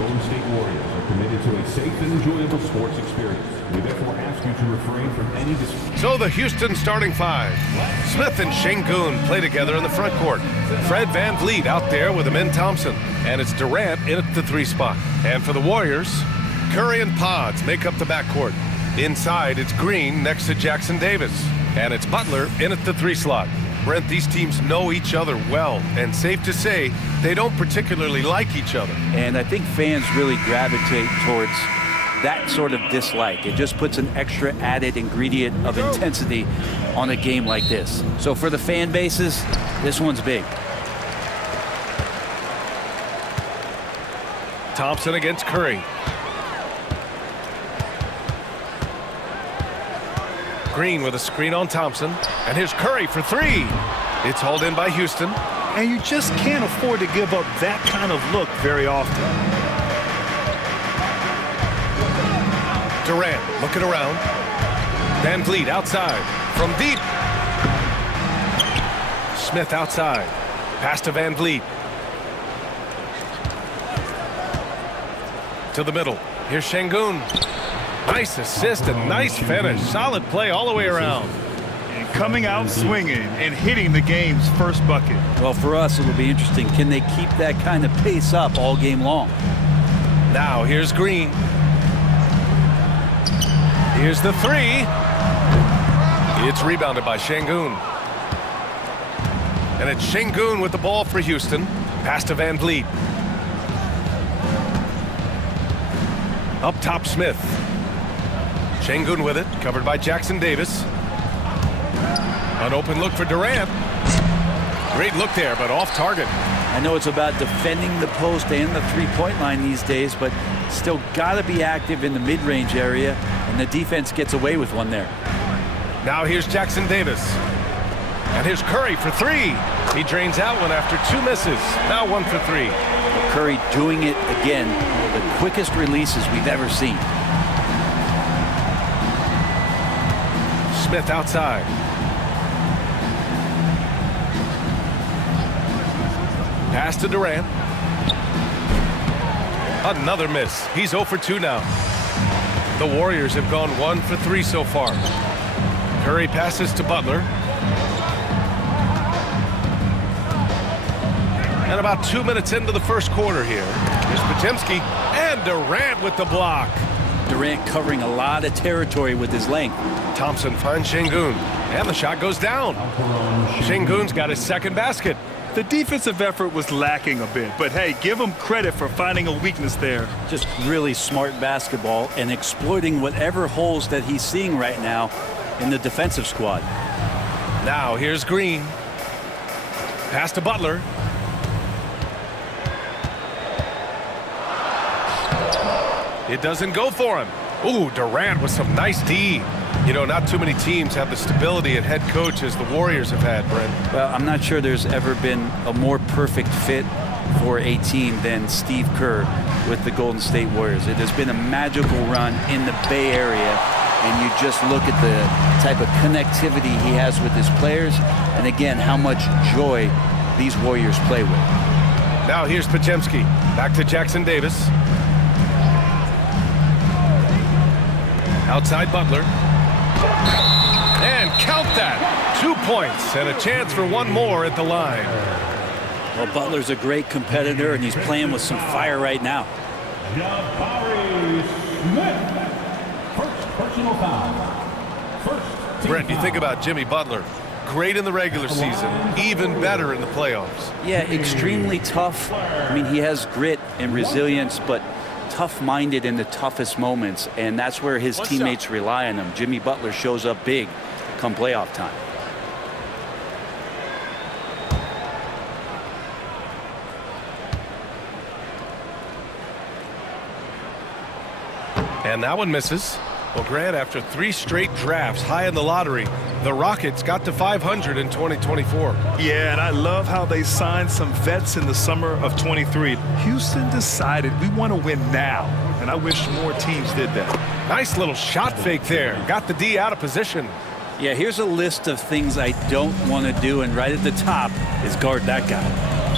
Golden State Warriors are committed to a safe and enjoyable sports experience. We therefore ask you to refrain from any So the Houston starting five. Smith and Şengün play together in the front court. Fred VanVleet out there with Amin Thompson. And it's Durant in at the 3 spot. And for the Warriors, Curry and Pods make up the backcourt. Inside, it's Green next to Jackson Davis. And it's Butler in at the 3 slot. Brent, these teams know each other well, and safe to say, they don't particularly like each other. And I think fans really gravitate towards that sort of dislike. It just puts an extra added ingredient of intensity on a game like this. So for the fan bases, this one's big. Thompson against Curry. Green with a screen on Thompson. And here's Curry for 3. It's hauled in by Houston. And you just can't afford to give up that kind of look very often. Durant looking around. VanVleet outside from deep. Smith outside. Pass to VanVleet. To the middle. Here's Şengün. Nice assist and nice finish. Solid play all the way around. And coming out swinging and hitting the game's first bucket. Well, for us, it'll be interesting. Can they keep that kind of pace up all game long? Now here's Green. Here's the 3. It's rebounded by Şengün. And it's Şengün with the ball for Houston. Pass to VanVleet. Up top, Smith. Şengün with it, covered by Jackson Davis. An open look for Durant. Great look there, but off target. I know it's about defending the post and the three-point line these days, but still got to be active in the mid-range area, and the defense gets away with one there. Now here's Jackson Davis. And here's Curry for 3. He drains out one after 2 misses. Now 1 for 3. Curry doing it again, the quickest releases we've ever seen. Smith outside. Pass to Durant. Another miss. He's 0 for 2 now. The Warriors have gone 1 for 3 so far. Curry passes to Butler. And about 2 minutes into the first quarter here. Here's Podziemski and Durant with the block. Durant covering a lot of territory with his length. Thompson finds Şengün, and the shot goes down. Şengün's got his second basket. The defensive effort was lacking a bit, but hey, give him credit for finding a weakness there. Just really smart basketball and exploiting whatever holes that he's seeing right now in the defensive squad. Now here's Green. Pass to Butler. It doesn't go for him. Ooh, Durant with some nice D. You know, not too many teams have the stability at head coach as the Warriors have had, Brent. Well, I'm not sure there's ever been a more perfect fit for a team than Steve Kerr with the Golden State Warriors. It has been a magical run in the Bay Area, and you just look at the type of connectivity he has with his players, and again, how much joy these Warriors play with. Now here's Podziemski. Back to Jackson Davis. Outside Butler. And count that. 2 points and a chance for one more at the line. Well, Butler's a great competitor, and he's playing with some fire right now. First personal foul. Brent, you think about Jimmy Butler. Great in the regular season, even better in the playoffs. Yeah, extremely tough. I mean, he has grit and resilience, but tough-minded in the toughest moments, and that's where his teammates rely on him. Jimmy Butler shows up big come playoff time. And that one misses. Well, Grant, after 3 straight drafts high in the lottery, the Rockets got to 500 in 2024. Yeah, and I love how they signed some vets in the summer of 23. Houston decided we want to win now, and I wish more teams did that. Nice little shot fake there. Got the D out of position. Yeah, here's a list of things I don't want to do, and right at the top is guard that guy.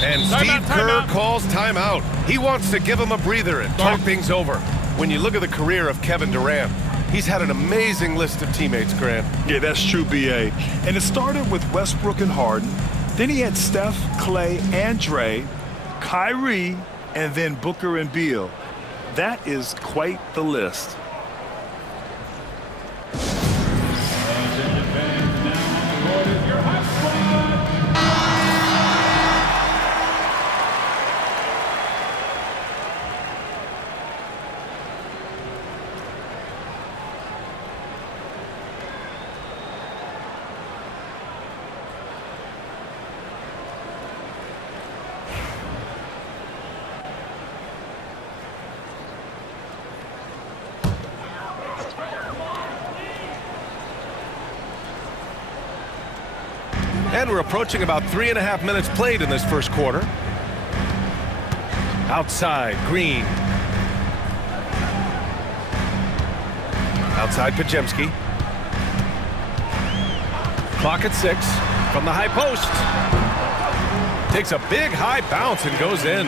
And Steve Kerr calls timeout. He wants to give him a breather and talk things over. When you look at the career of Kevin Durant, he's had an amazing list of teammates, Grant. Yeah, that's true, B.A. And it started with Westbrook and Harden. Then he had Steph, Clay, and Dre, Kyrie, and then Booker and Beal. That is quite the list. And we're approaching about 3.5 minutes played in this first quarter. Outside, Green. Outside, Pajemski. Clock at 6 from the high post. Takes a big high bounce and goes in.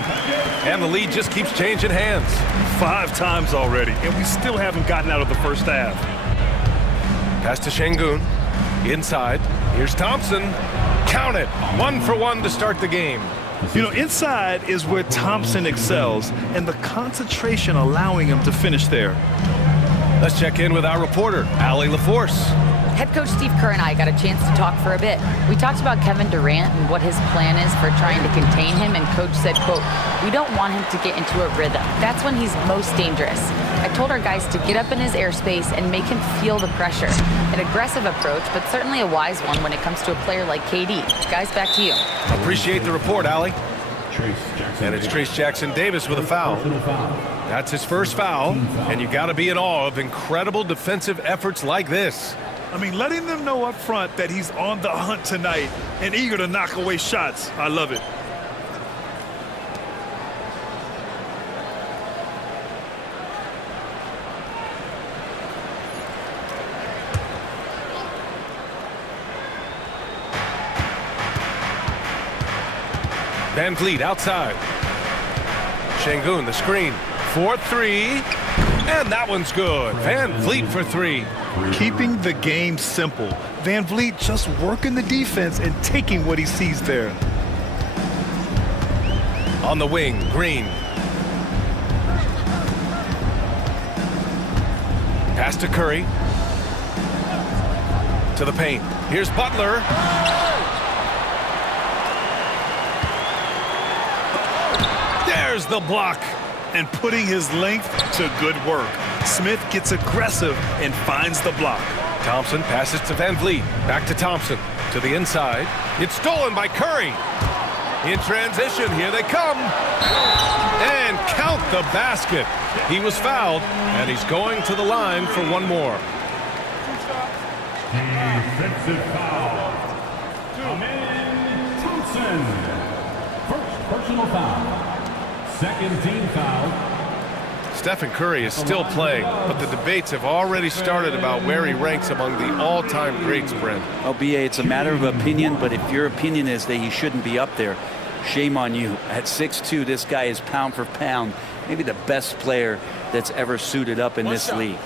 And the lead just keeps changing hands. 5 times already, and we still haven't gotten out of the first half. Pass to Şengün. Inside. Here's Thompson. Count it. 1 for 1 to start the game. You know, inside is where Thompson excels, and the concentration allowing him to finish there. Let's check in with our reporter, Allie LaForce. Head coach Steve Kerr and I got a chance to talk for a bit. We talked about Kevin Durant and what his plan is for trying to contain him, and coach said, quote, "We don't want him to get into a rhythm. That's when he's most dangerous." I told our guys to get up in his airspace and make him feel the pressure. An aggressive approach, but certainly a wise one when it comes to a player like KD. Guys, back to you. Appreciate the report, Allie. And it's Trace Jackson-Davis with a foul. That's his first foul, and you got to be in awe of incredible defensive efforts like this. I mean, letting them know up front that he's on the hunt tonight and eager to knock away shots. I love it. Van Vliet outside. Şengün, the screen. 4-3. And that one's good. Van Vliet for 3. Keeping the game simple. Van Vliet just working the defense and taking what he sees there. On the wing, Green. Pass to Curry. To the paint. Here's Butler. There's the block. And putting his length to good work. Smith gets aggressive and finds the block. Thompson passes to Van Vliet. Back to Thompson. To the inside. It's stolen by Curry. In transition, here they come. And count the basket. He was fouled, and he's going to the line for one more. Defensive foul. Thompson. First personal foul. Second team foul. Stephen Curry is still playing, but the debates have already started about where he ranks among the all-time greats, Brent. Oh, BA, it's a matter of opinion, but if your opinion is that he shouldn't be up there, shame on you. At 6'2", this guy is pound for pound, maybe the best player that's ever suited up in this league.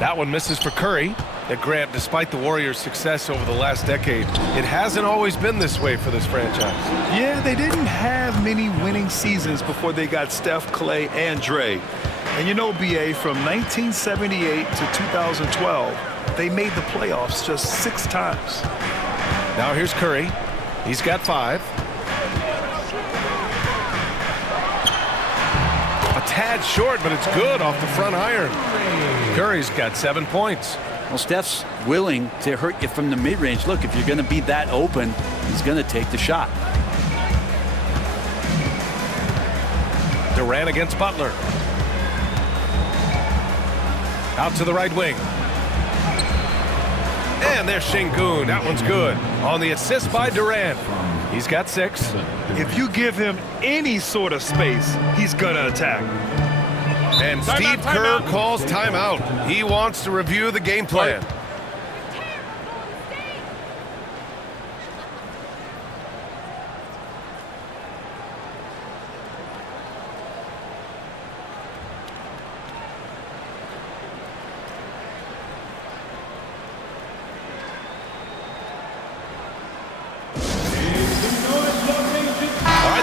That one misses for Curry. And Grant, despite the Warriors' success over the last decade, it hasn't always been this way for this franchise. Yeah, they didn't have many winning seasons before they got Steph, Clay, and Dre. And you know, BA, from 1978 to 2012, they made the playoffs just 6 times. Now here's Curry. He's got 5. A tad short, but it's good off the front iron. Curry's got 7 points. Well, Steph's willing to hurt you from the mid-range. Look, if you're going to be that open, he's going to take the shot. Durant against Butler. Out to the right wing. And there's Şengün. That one's good. On the assist by Durant. He's got 6. If you give him any sort of space, he's going to attack. And Steve Kerr calls timeout. He wants to review the game plan.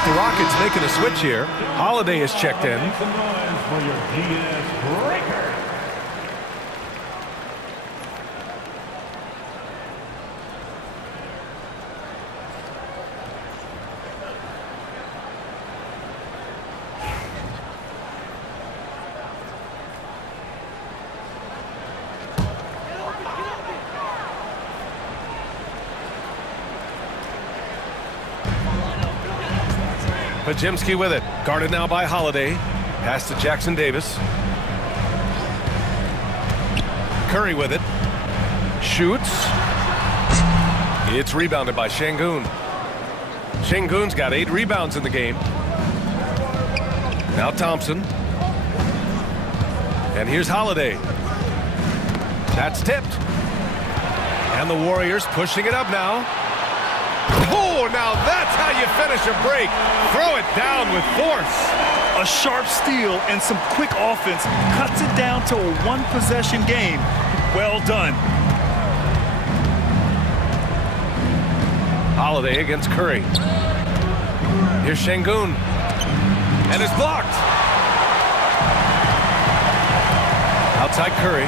The Rockets making a switch here. Holiday is checked in. Pajemski with it. Guarded now by Holiday. Pass to Jackson Davis. Curry with it. Shoots. It's rebounded by Şengün. Şengün's got 8 rebounds in the game. Now Thompson. And here's Holiday. That's tipped. And the Warriors pushing it up now. Oh, now that's how you finish a break. Throw it down with force. A sharp steal and some quick offense cuts it down to a one-possession game. Well done. Holiday against Curry. Here's Şengün. And it's blocked. Outside Curry.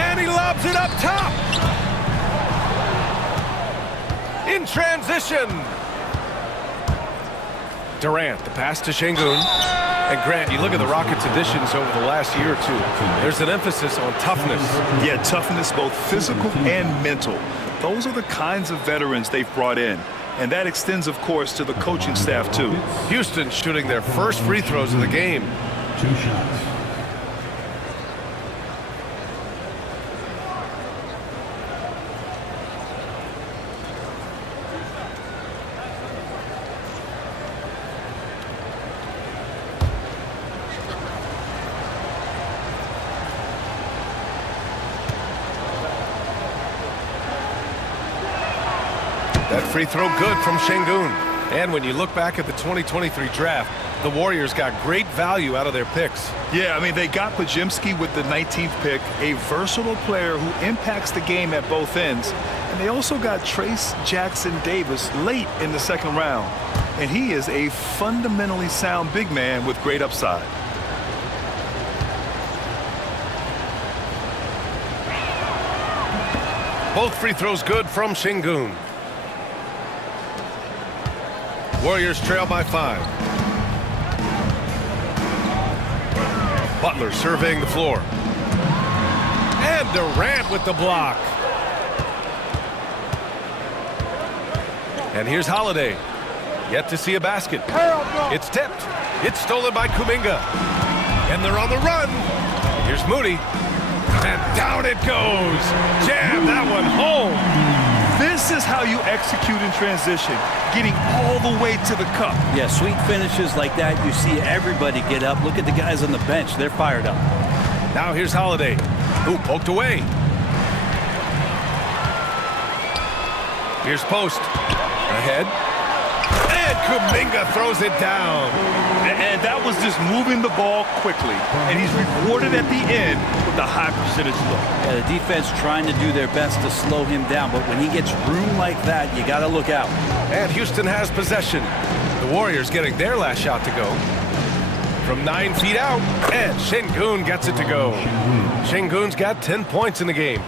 And he lobs it up top. In transition. Durant, the pass to Şengün. And Grant, you look at the Rockets' additions over the last year or two. There's an emphasis on toughness. Yeah, toughness, both physical and mental. Those are the kinds of veterans they've brought in. And that extends, of course, to the coaching staff, too. Houston shooting their first free throws of the game. 2 shots. That free throw good from Şengün. And when you look back at the 2023 draft, the Warriors got great value out of their picks. Yeah, I mean, they got Pajemski with the 19th pick, a versatile player who impacts the game at both ends. And they also got Trace Jackson Davis late in the second round. And he is a fundamentally sound big man with great upside. Both free throws good from Şengün. Warriors trail by 5. Butler surveying the floor. And Durant with the block. And here's Holiday. Yet to see a basket. It's tipped. It's stolen by Kuminga. And they're on the run. Here's Moody. And down it goes. Jam that one home. This is how you execute in transition, getting all the way to the cup. Yeah, sweet finishes like that, you see everybody get up. Look at the guys on the bench. They're fired up. Now here's Holiday. Ooh, poked away. Here's Post. Ahead. And Kuminga throws it down. And that was just moving the ball quickly. And he's rewarded at the end with a high percentage look. Yeah, the defense trying to do their best to slow him down, but when he gets room like that, you got to look out. And Houston has possession. The Warriors getting their last shot to go. From 9 feet out, and Şengün gets it to go. Şengün's got 10 points in the game.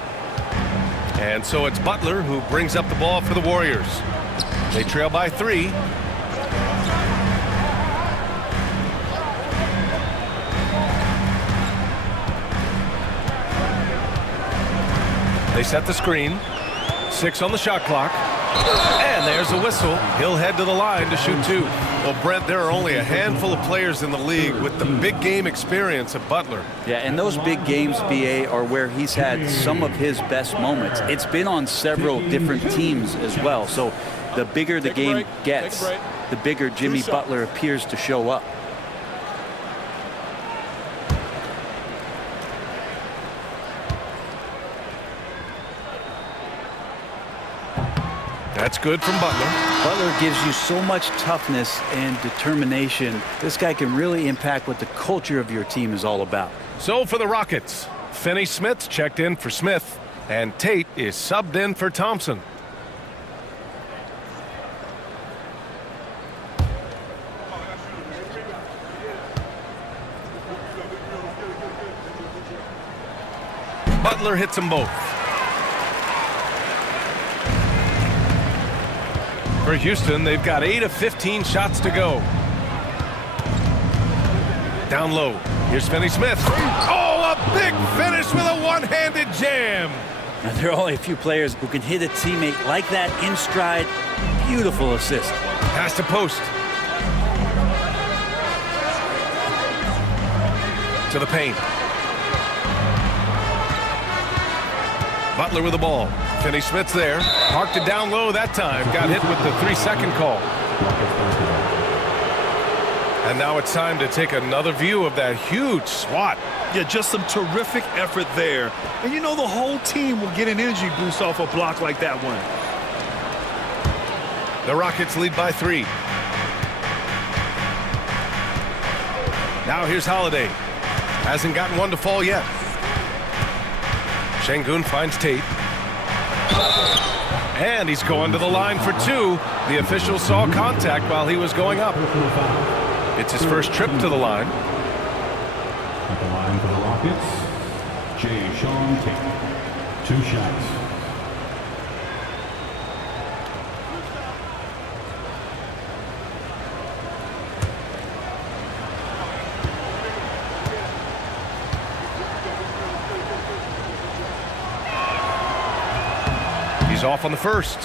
And so it's Butler who brings up the ball for the Warriors. They trail by 3. They set the screen. 6 on the shot clock. And there's a whistle. He'll head to the line to shoot 2. Well, Brent, there are only a handful of players in the league with the big game experience of Butler. Yeah, and those big games, BA, are where he's had some of his best moments. It's been on several different teams as well. So the bigger the game gets, the bigger Jimmy Butler appears to show up. That's good from Butler. Butler gives you so much toughness and determination. This guy can really impact what the culture of your team is all about. So for the Rockets, Finney-Smith checked in for Smith, and Tate is subbed in for Thompson. Butler hits them both. For Houston, they've got 8 of 15 shots to go. Down low. Here's Finney-Smith. Oh, a big finish with a one-handed jam. Now, there are only a few players who can hit a teammate like that in stride. Beautiful assist. Pass to post. To the paint. Butler with the ball. Finney-Smith's there. Parked it down low that time. Got hit with the 3-second call. And now it's time to take another view of that huge swat. Yeah, just some terrific effort there. And you know the whole team will get an energy boost off a block like that one. The Rockets lead by 3. Now here's Holiday. Hasn't gotten one to fall yet. Şengün finds Tate. And he's going to the line for 2. The official saw contact while he was going up. It's his first trip to the line. At the line for the Rockets, Sean Tate. 2 shots. He's off on the first.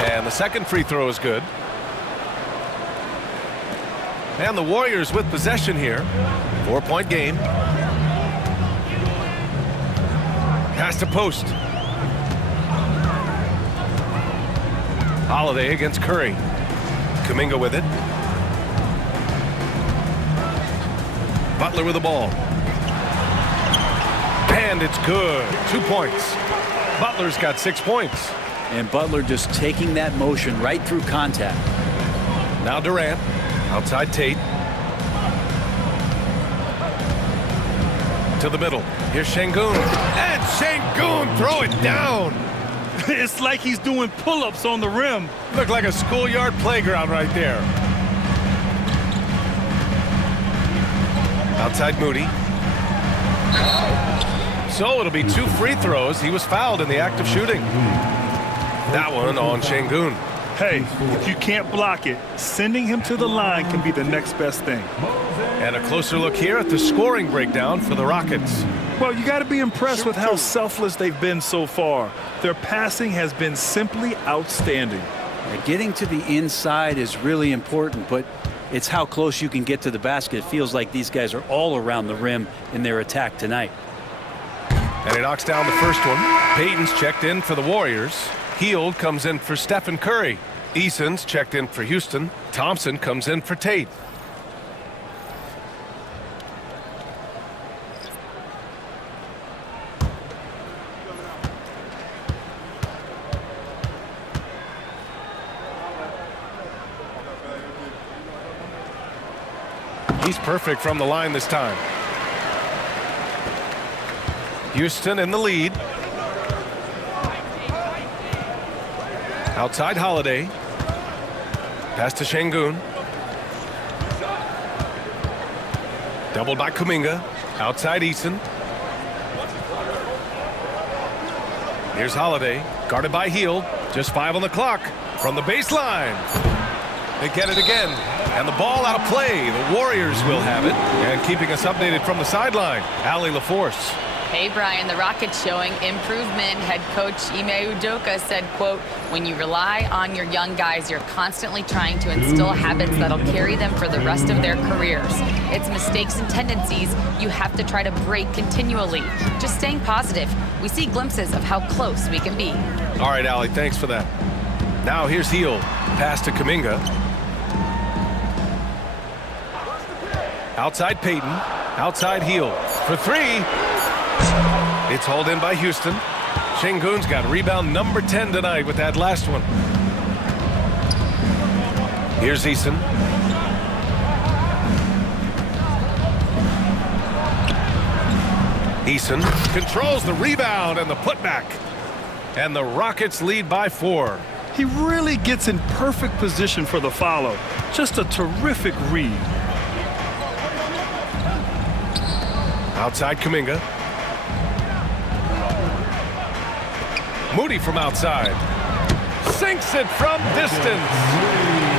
And the second free throw is good. And the Warriors with possession here. 4-point game. Pass to post. Holiday against Curry. Kuminga with it. Butler with the ball. And it's good. 2 points. Butler's got 6 points. And Butler just taking that motion right through contact. Now Durant. Outside Tate. To the middle. Here's Şengün. And Şengün throw it down. It's like he's doing pull-ups on the rim. Looked like a schoolyard playground right there. Outside Moody. So it'll be 2 free throws. He was fouled in the act of shooting. That one on Şengün. Hey, if you can't block it, sending him to the line can be the next best thing. And a closer look here at the scoring breakdown for the Rockets. Well, you got to be impressed with how selfless they've been so far. Their passing has been simply outstanding. Getting to the inside is really important, but it's how close you can get to the basket. It feels like these guys are all around the rim in their attack tonight. And he knocks down the first one. Payton's checked in for the Warriors. Hield comes in for Stephen Curry. Eason's checked in for Houston. Thompson comes in for Tate. He's perfect from the line this time. Houston in the lead. Outside Holiday. Pass to Şengün. Doubled by Kuminga. Outside Eason. Here's Holiday. Guarded by Hield. Just 5 on the clock. From the baseline. They get it again. And the ball out of play. The Warriors will have it. And keeping us updated from the sideline, Allie LaForce. Hey, Brian, the Rockets showing improvement. Head coach Ime Udoka said, quote, when you rely on your young guys, you're constantly trying to instill habits that'll carry them for the rest of their careers. It's mistakes and tendencies you have to try to break continually. Just staying positive. We see glimpses of how close we can be. All right, Allie, thanks for that. Now here's Heel. Pass to Kuminga. Outside Payton. Outside Heel. For three. It's hauled in by Houston. Şengün's got rebound number 10 tonight with that last one. Here's Eason. Eason controls the rebound and the putback. And the Rockets lead by 4. He really gets in perfect position for the follow. Just a terrific read. Outside Kuminga. Moody from outside. Sinks it from distance.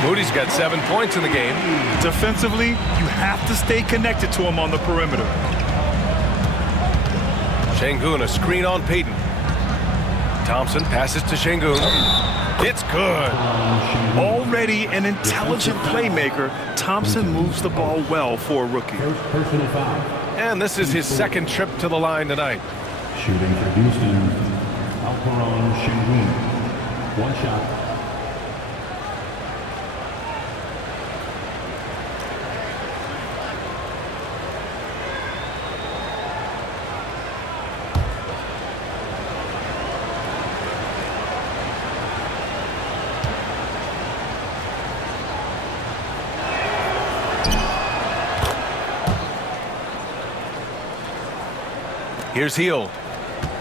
Moody's got 7 points in the game. Defensively, you have to stay connected to him on the perimeter. Şengün, a screen on Payton. Thompson passes to Şengün. It's good. Already an intelligent playmaker, Thompson moves the ball well for a rookie. Personal foul. And this is his second trip to the line tonight. Shooting for Houston, Alperon Şengün. One shot. Here's Heel.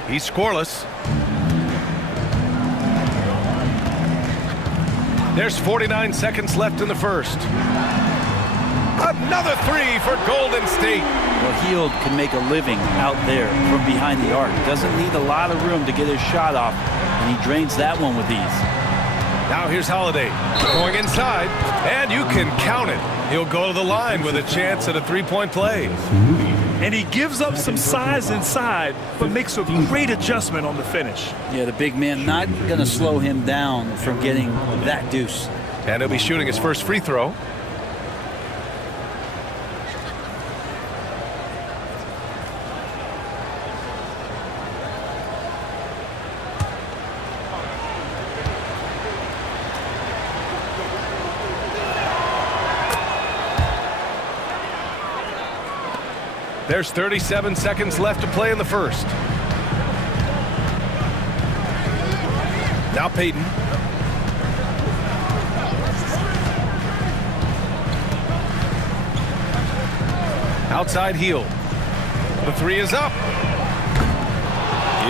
He's scoreless. There's 49 seconds left in the first. Another three for Golden State. Well, Hield can make a living out there from behind the arc. Doesn't need a lot of room to get his shot off, and he drains that one with ease. Now here's Holiday going inside, and you can count it. He'll go to the line with a chance at a three-point play. And he gives up some size inside, but makes a great adjustment on the finish. Yeah, the big man not going to slow him down from getting that deuce. And he'll be shooting his first free throw. There's 37 seconds left to play in the first. Now Payton. Outside Heel. The three is up.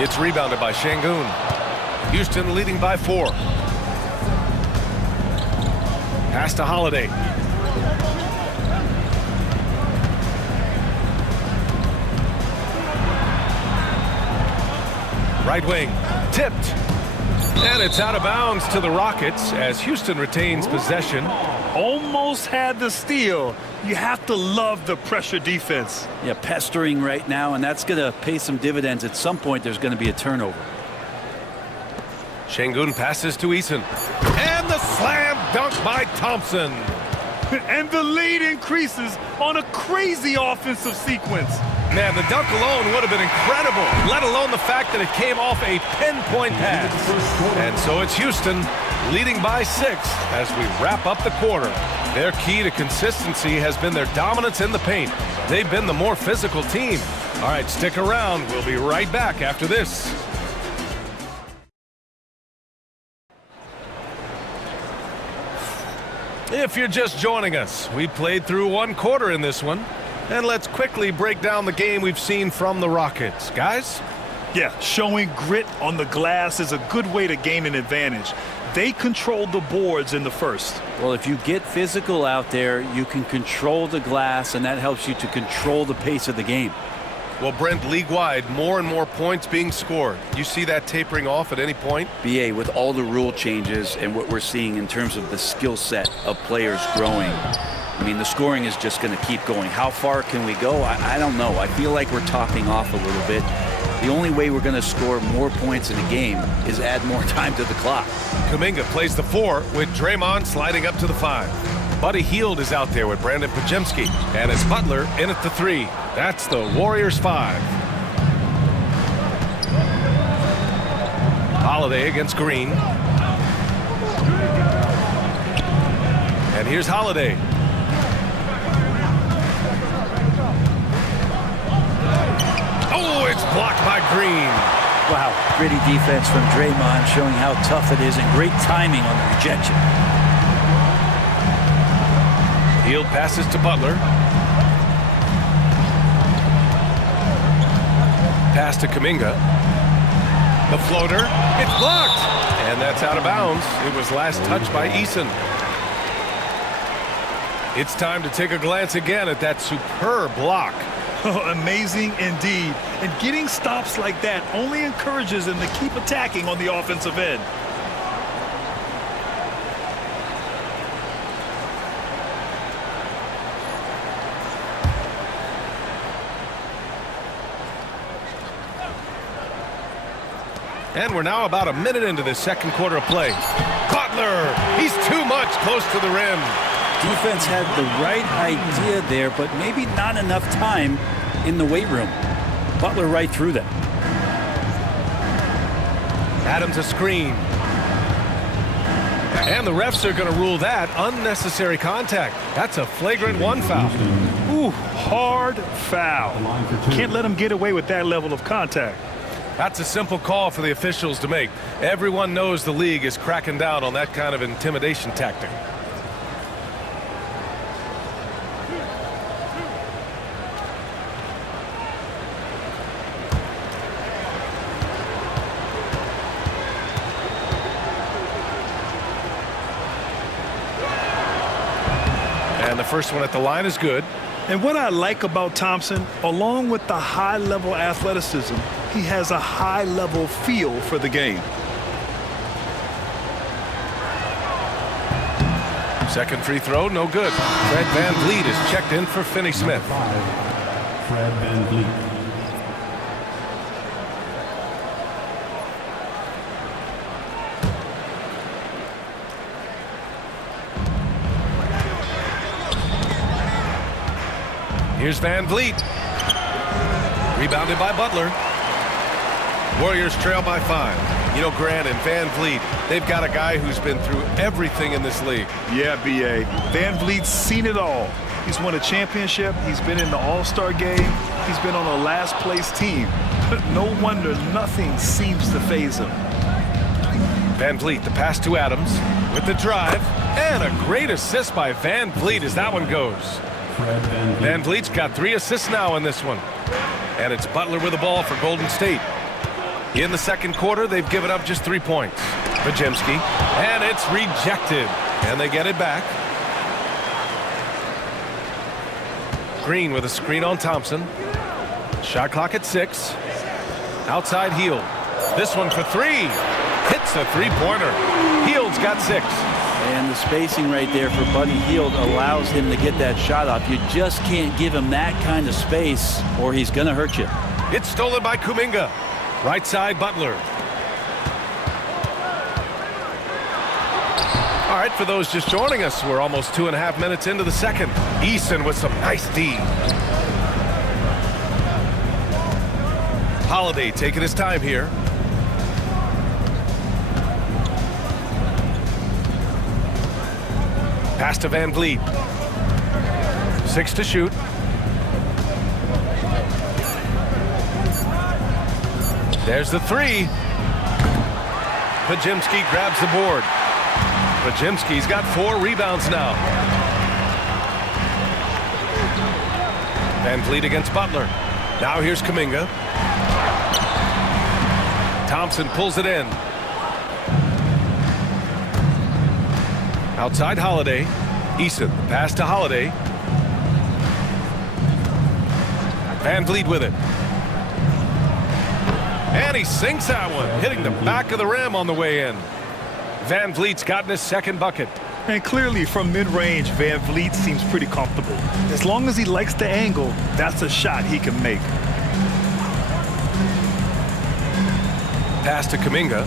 It's rebounded by Şengün. Houston leading by 4. Pass to Holiday. Right wing, tipped. And it's out of bounds to the Rockets as Houston retains possession. Almost had the steal. You have to love the pressure defense. Yeah, pestering right now, and that's going to pay some dividends. At some point, there's going to be a turnover. Şengün passes to Eason. And the slam dunk by Thompson. And the lead increases on a crazy offensive sequence. Man, the dunk alone would have been incredible, let alone the fact that it came off a pinpoint pass. And so it's Houston leading by 6 as we wrap up the quarter. Their key to consistency has been their dominance in the paint. They've been the more physical team. All right, stick around. We'll be right back after this. If you're just joining us, we played through one quarter in this one. And let's quickly break down the game we've seen from the Rockets. Guys? Yeah, showing grit on the glass is a good way to gain an advantage. They controlled the boards in the first. Well, if you get physical out there, you can control the glass, and that helps you to control the pace of the game. Well, Brent, league-wide, more and more points being scored. You see that tapering off at any point? BA, with all the rule changes and what we're seeing in terms of the skill set of players growing, I mean, the scoring is just going to keep going. How far can we go? I don't know. I feel like we're topping off a little bit. The only way we're going to score more points in a game is add more time to the clock. Kuminga plays the 4 with Draymond sliding up to the 5. Buddy Hield is out there with Brandon Pajemski, and it's Butler in at the 3. That's the Warriors 5. Holiday against Green. And here's Holiday. Oh, it's blocked by Green. Wow, gritty defense from Draymond, showing how tough it is, and great timing on the rejection. Hield passes to Butler. Pass to Kuminga. The floater, it's blocked. And that's out of bounds. It was last touched by Eason. It's time to take a glance again at that superb block. Amazing indeed. And getting stops like that only encourages them to keep attacking on the offensive end. And we're now about a minute into the second quarter of play. Butler, he's too much close to the rim. Defense had the right idea there, but maybe not enough time in the weight room. Butler right through them. Adams a screen. And the refs are going to rule that unnecessary contact. That's a flagrant 1 foul. Ooh, hard foul. Can't let him get away with that level of contact. That's a simple call for the officials to make. Everyone knows the league is cracking down on that kind of intimidation tactic. And the first one at the line is good. And what I like about Thompson, along with the high-level athleticism, he has a high-level feel for the game. Second free throw, no good. Fred VanVleet is checked in for Finney Smith. 5, Fred VanVleet. Here's VanVleet. Rebounded by Butler. Warriors trail by 5. You know, Grant and VanVleet, they've got a guy who's been through everything in this league. Yeah, B.A. VanVleet's seen it all. He's won a championship. He's been in the All-Star game. He's been on a last-place team. No wonder nothing seems to faze him. VanVleet, the pass to Adams with the drive. And a great assist by VanVleet as that one goes. Fred VanVleet. VanVleet's got 3 assists now in this one. And it's Butler with the ball for Golden State. In the second quarter, they've given up just 3 points. Pajemski, and it's rejected. And they get it back. Green with a screen on Thompson. Shot clock at 6. Outside Hield. This one for 3. Hits a three-pointer. Hield's got 6. And the spacing right there for Buddy Hield allows him to get that shot off. You just can't give him that kind of space or he's going to hurt you. It's stolen by Kuminga. Right side, Butler. All right, for those just joining us, we're almost 2.5 minutes into the second. Eason with some nice D. Holiday taking his time here. Pass to VanVleet. 6 to shoot. There's the 3. Pajemski grabs the board. Pajemski's got 4 rebounds now. VanVleet against Butler. Now here's Kuminga. Thompson pulls it in. Outside Holiday. Eason, pass to Holiday. VanVleet with it. And he sinks that one, hitting the back of the rim on the way in. VanVleet's gotten his second bucket. And clearly from mid-range, VanVleet seems pretty comfortable. As long as he likes the angle, that's a shot he can make. Pass to Kuminga.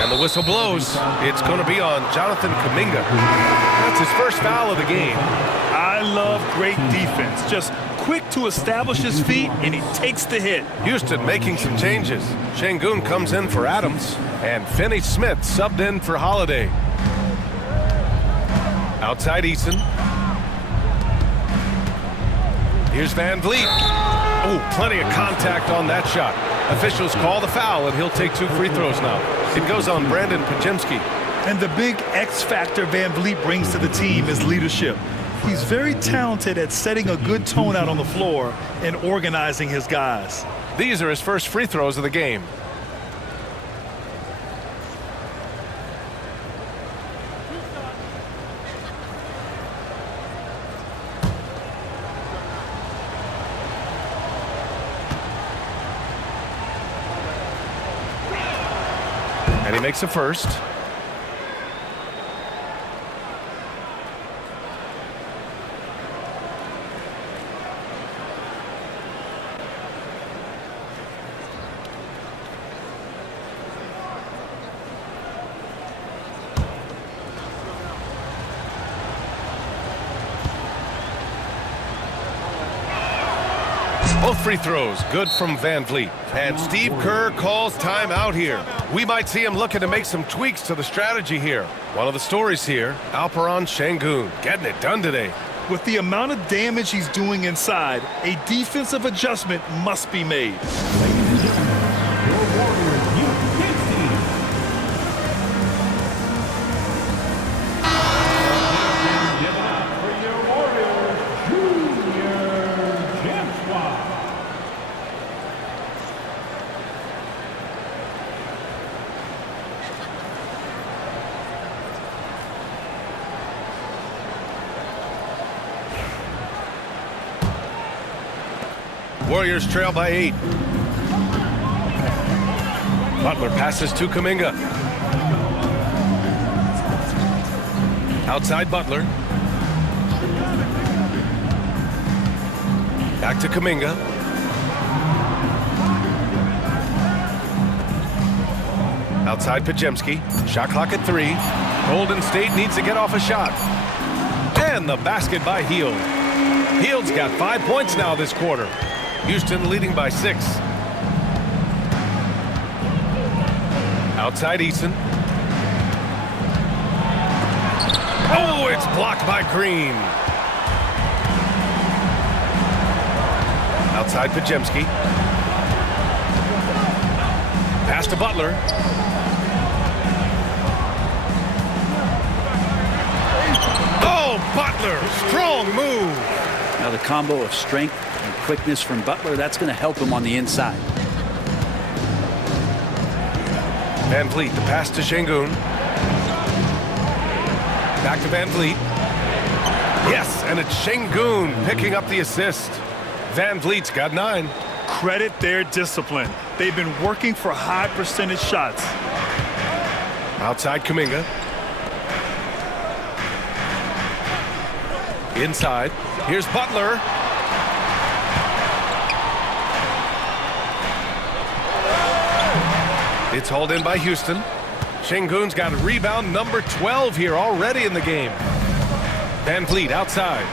And the whistle blows. It's going to be on Jonathan Kuminga. That's his first foul of the game. I love great defense. Just quick to establish his feet, and he takes the hit. Houston making some changes. Şengün comes in for Adams, and Finney Smith subbed in for Holiday. Outside Eason. Here's Van Vliet. Oh, plenty of contact on that shot. Officials call the foul, and he'll take 2 free throws now. It goes on Brandon Podziemski. And the big X factor Van Vliet brings to the team is leadership. He's very talented at setting a good tone out on the floor and organizing his guys. These are his first free throws of the game. And he makes a first. Both free throws good from Van Vliet. And Steve Kerr calls timeout here. We might see him looking to make some tweaks to the strategy here. One of the stories here, Alperen Şengün getting it done today. With the amount of damage he's doing inside, a defensive adjustment must be made. Warriors trail by 8. Butler passes to Kuminga. Outside Butler. Back to Kuminga. Outside Podziemski. Shot clock at 3. Golden State needs to get off a shot. And the basket by Hield. Hield's got 5 points now this quarter. Houston leading by 6. Outside Eason. Oh, it's blocked by Green. Outside Podziemski. Pass to Butler. Oh, Butler, strong move. Now the combo of strength and quickness from Butler, that's going to help him on the inside. Van Vliet, the pass to Şengün. Back to Van Vliet. Yes, and it's Şengün picking up the assist. Van Vliet's got 9. Credit their discipline. They've been working for high percentage shots. Outside Kuminga. Inside. Here's Butler. It's hauled in by Houston. Şengün's got rebound number 12 here already in the game. Van Vliet outside.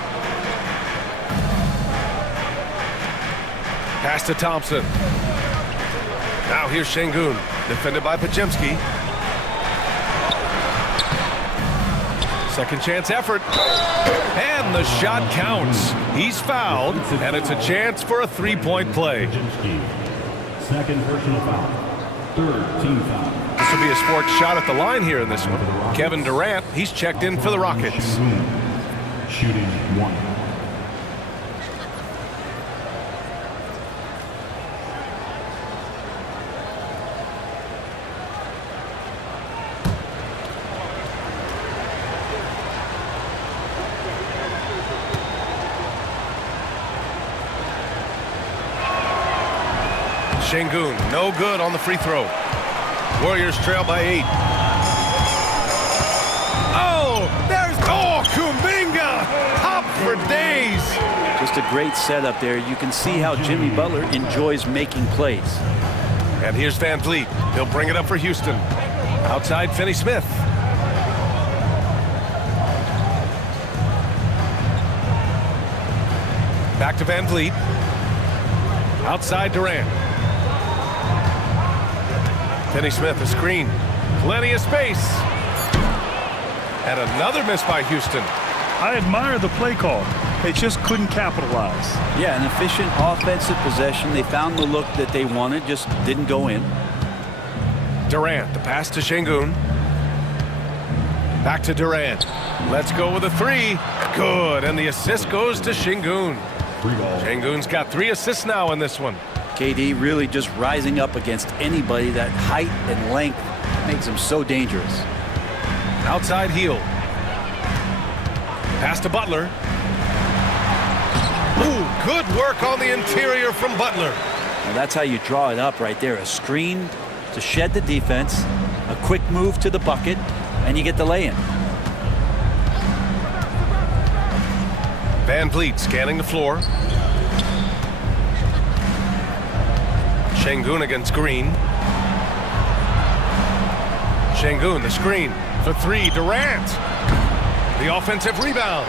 Pass to Thompson. Now here's Şengün, defended by Podziemski. Second chance effort. And the shot counts. He's fouled, and it's a chance for a three-point play. Second personal foul. Third team foul. This will be his fourth shot at the line here in this one. Kevin Durant, he's checked in for the Rockets. Shooting 1. Şengün, no good on the free throw. Warriors trail by 8. Oh, there's Kuminga, top for days. just a great setup there. You can see how Jimmy Butler enjoys making plays. And here's Van Vliet. He'll bring it up for Houston. Outside, Finney Smith. Back to Van Vliet. Outside, Durant. Finney Smith, a screen. Plenty of space. And another miss by Houston. I admire the play call. They just couldn't capitalize. Yeah, an efficient offensive possession. They found the look that they wanted, just didn't go in. Durant, the pass to Şengün. Back to Durant. Let's go with a three. Good, and the assist goes to Şengün. Şengün's got 3 assists now in this one. KD really just rising up against anybody. That height and length makes him so dangerous. Outside heel. Pass to Butler. Ooh, good work on the interior from Butler. Well, that's how you draw it up right there. A screen to shed the defense, a quick move to the bucket, and you get the lay-in. Van Vliet scanning the floor. Şengün against Green. Şengün, the screen for 3. Durant. The offensive rebound.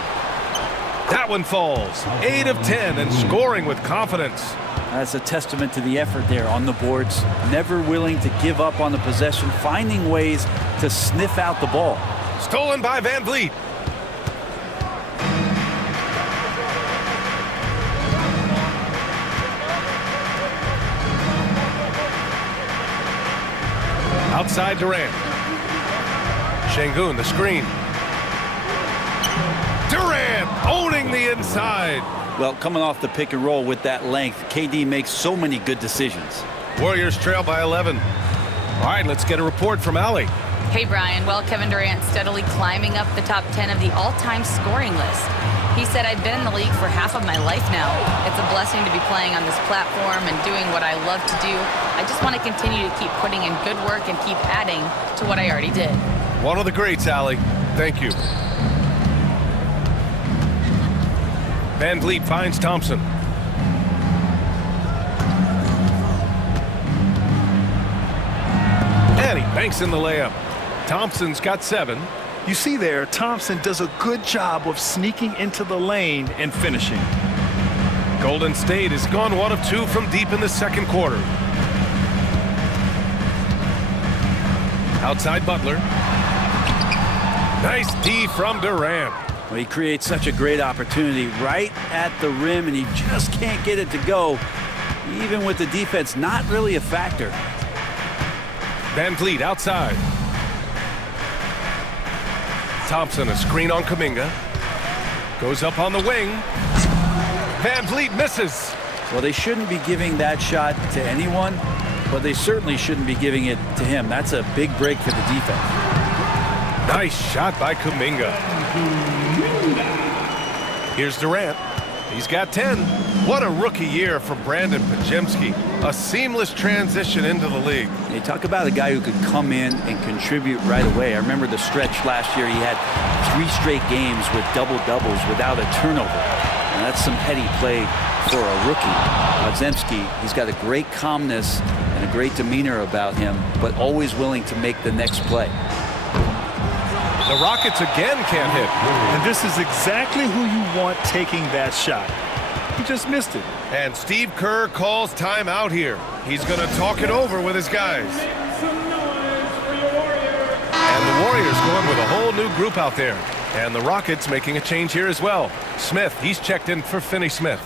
That one falls. 8 of 10 and scoring with confidence. That's a testament to the effort there on the boards. Never willing to give up on the possession, finding ways to sniff out the ball. Stolen by Van Vliet. Outside Durant. Şengün, the screen. Durant owning the inside. Well, coming off the pick and roll with that length, KD makes so many good decisions. Warriors trail by 11. All right, let's get a report from Allie. Hey, Brian. Well, Kevin Durant steadily climbing up the top 10 of the all-time scoring list. He said, I've been in the league for half of my life now. It's a blessing to be playing on this platform and doing what I love to do. I just want to continue to keep putting in good work and keep adding to what I already did. One of the greats, Allie. Thank you. Van Vliet finds Thompson. And he banks in the layup. Thompson's got 7. You see there, Thompson does a good job of sneaking into the lane and finishing. Golden State has gone 1 of 2 from deep in the second quarter. Outside Butler. Nice D from Durant. Well, he creates such a great opportunity right at the rim, and he just can't get it to go. Even with the defense not really a factor. Van Vliet outside. Thompson, a screen on Kuminga. Goes up on the wing. Van Vliet misses. Well, they shouldn't be giving that shot to anyone, but they certainly shouldn't be giving it to him. That's a big break for the defense. Nice shot by Kuminga. Here's Durant. He's got 10. What a rookie year from Brandon Podziemski. A seamless transition into the league. You talk about a guy who could come in and contribute right away. I remember the stretch last year. He had 3 straight games with double-doubles without a turnover. And that's some heady play for a rookie. Podziemski, he's got a great calmness and a great demeanor about him, but always willing to make the next play. The Rockets again can't hit. And this is exactly who you want taking that shot. He just missed it. And Steve Kerr calls timeout here. He's going to talk it over with his guys. And the Warriors going with a whole new group out there. And the Rockets making a change here as well. Smith, he's checked in for Finney Smith.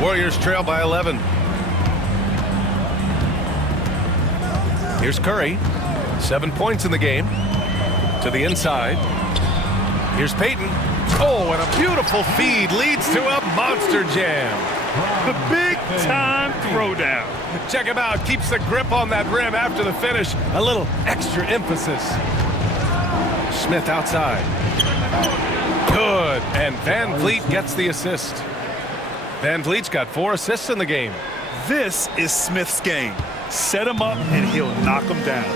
Warriors trail by 11. Here's Curry. 7 points in the game. To the inside. Here's Payton. Oh, and a beautiful feed leads to a monster jam. The big-time throwdown. Check him out. Keeps the grip on that rim after the finish. A little extra emphasis. Smith outside. Good, and Van Vliet gets the assist. Van Vliet's got 4 assists in the game. This is Smith's game. Set him up and he'll knock him down.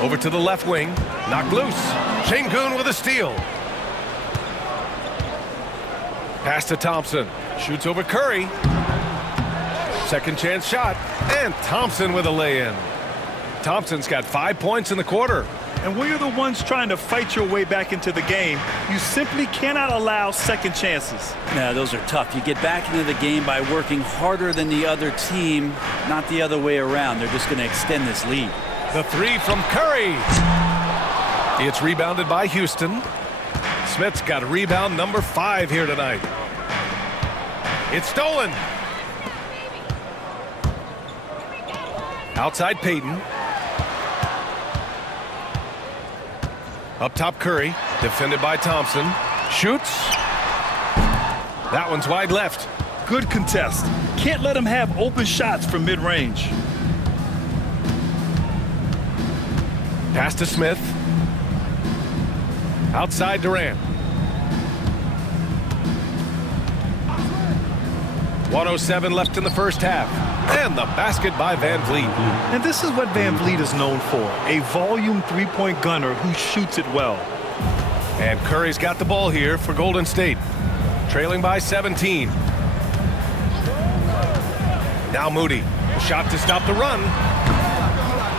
Over to the left wing, knocked loose. Şengün with a steal. Pass to Thompson, shoots over Curry. Second chance shot, and Thompson with a lay-in. Thompson's got 5 points in the quarter. And when you're the ones trying to fight your way back into the game, you simply cannot allow second chances. Yeah, those are tough. You get back into the game by working harder than the other team, not the other way around. They're just going to extend this lead. The 3 from Curry. It's rebounded by Houston. Smith's got rebound number 5 here tonight. It's stolen. Outside Payton. Up top Curry, defended by Thompson. Shoots. That one's wide left. Good contest. Can't let him have open shots from mid-range. Pass to Smith. Outside Durant. 1:07 left in the first half. And the basket by Van Vliet. And this is what Van Vliet is known for, a volume three-point gunner who shoots it well. And Curry's got the ball here for Golden State. Trailing by 17. Now Moody. The shot to stop the run.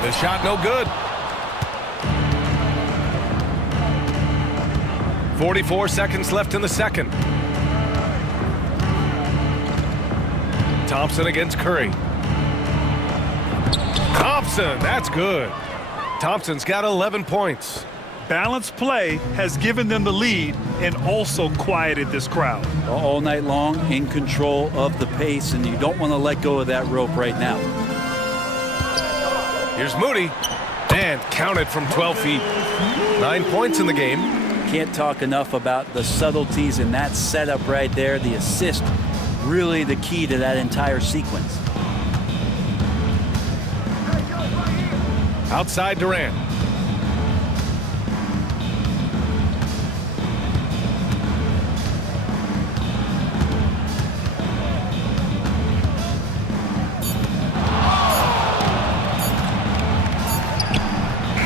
The shot no good. 44 seconds left in the second. Thompson against Curry. Thompson, that's good. Thompson's got 11 points. Balanced play has given them the lead and also quieted this crowd. All night long, in control of the pace, and you don't want to let go of that rope right now. Here's Moody, and counted from 12 feet. 9 points in the game. Can't talk enough about the subtleties in that setup right there. The assist, really the key to that entire sequence. Outside Durant.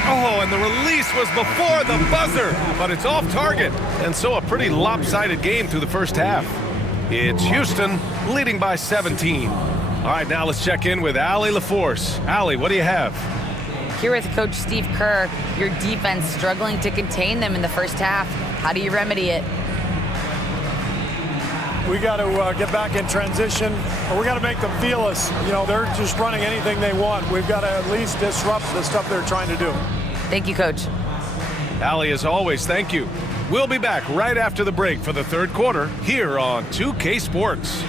Oh, and the release was before the buzzer, but it's off target. And so a pretty lopsided game through the first half. It's Houston leading by 17. All right, now let's check in with Allie LaForce. Allie, what do you have? Here with Coach Steve Kerr, your defense struggling to contain them in the first half. How do you remedy it? We got to get back in transition, or we got to make them feel us. You know, they're just running anything they want. We've got to at least disrupt the stuff they're trying to do. Thank you, Coach. Allie, as always, thank you. We'll be back right after the break for the third quarter here on 2K Sports.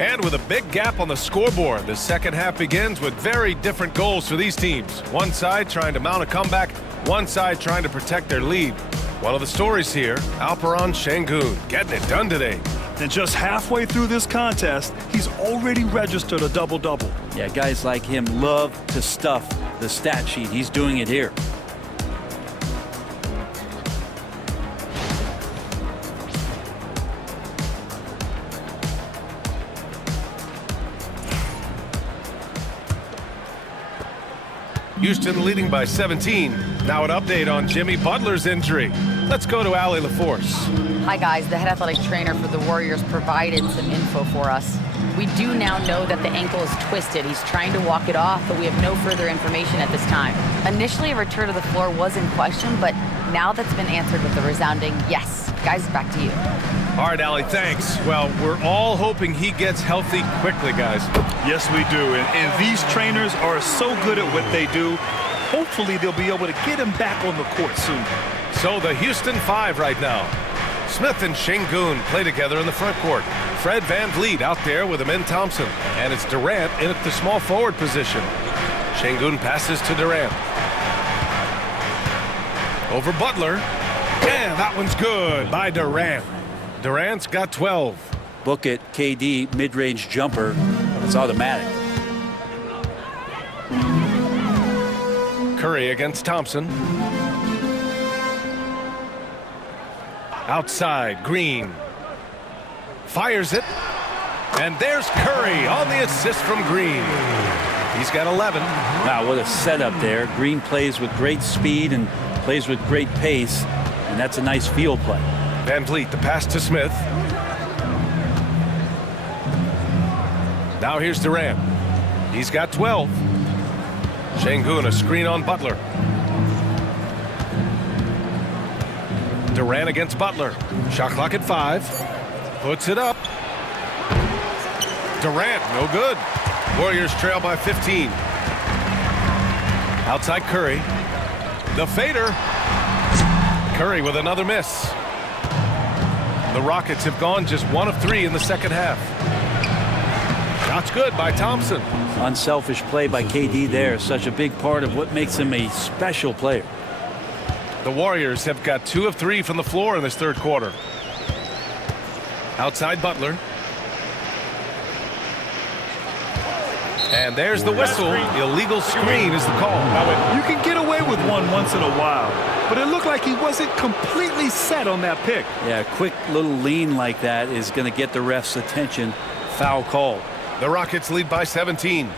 And with a big gap on the scoreboard, the second half begins with very different goals for these teams. One side trying to mount a comeback, one side trying to protect their lead. One of the stories here, Alperen Şengün getting it done today. And just halfway through this contest, he's already registered a double-double. Yeah, guys like him love to stuff the stat sheet. He's doing it here. Houston leading by 17. Now an update on Jimmy Butler's injury. Let's go to Allie LaForce. Hi, guys. The head athletic trainer for the Warriors provided some info for us. We do now know that the ankle is twisted. He's trying to walk it off, but we have no further information at this time. Initially, a return to the floor was in question, but now that's been answered with a resounding yes. Guys, back to you. All right, Allie, thanks. Well, we're all hoping he gets healthy quickly, guys. Yes, we do. And these trainers are so good at what they do. Hopefully, they'll be able to get him back on the court soon. So the Houston Five right now. Smith and Şengün play together in the front court. Fred VanVleet out there with Amin Thompson. And it's Durant in at the small forward position. Şengün passes to Durant. Over Butler. And that one's good by Durant. Durant's got 12. Book it, KD, mid-range jumper. It's automatic. Curry against Thompson. Outside, Green. Fires it. And there's Curry on the assist from Green. He's got 11. Wow, what a setup there. Green plays with great speed and plays with great pace. And that's a nice field play. VanVleet, the pass to Smith. Now here's Durant. He's got 12. Şengün, a screen on Butler. Durant against Butler. Shot clock at 5. Puts it up. Durant, no good. Warriors trail by 15. Outside Curry. The fader. Curry with another miss. The Rockets have gone just 1 of 3 in the second half. Shot's good by Thompson. Unselfish play by KD there. Such a big part of what makes him a special player. The Warriors have got 2 of 3 from the floor in this third quarter. Outside Butler. And there's the whistle. Illegal screen is the call. You can get away with one once in a while, but it looked like he wasn't completely set on that pick. Yeah, a quick little lean like that is going to get the ref's attention. Foul call. The Rockets lead by 17.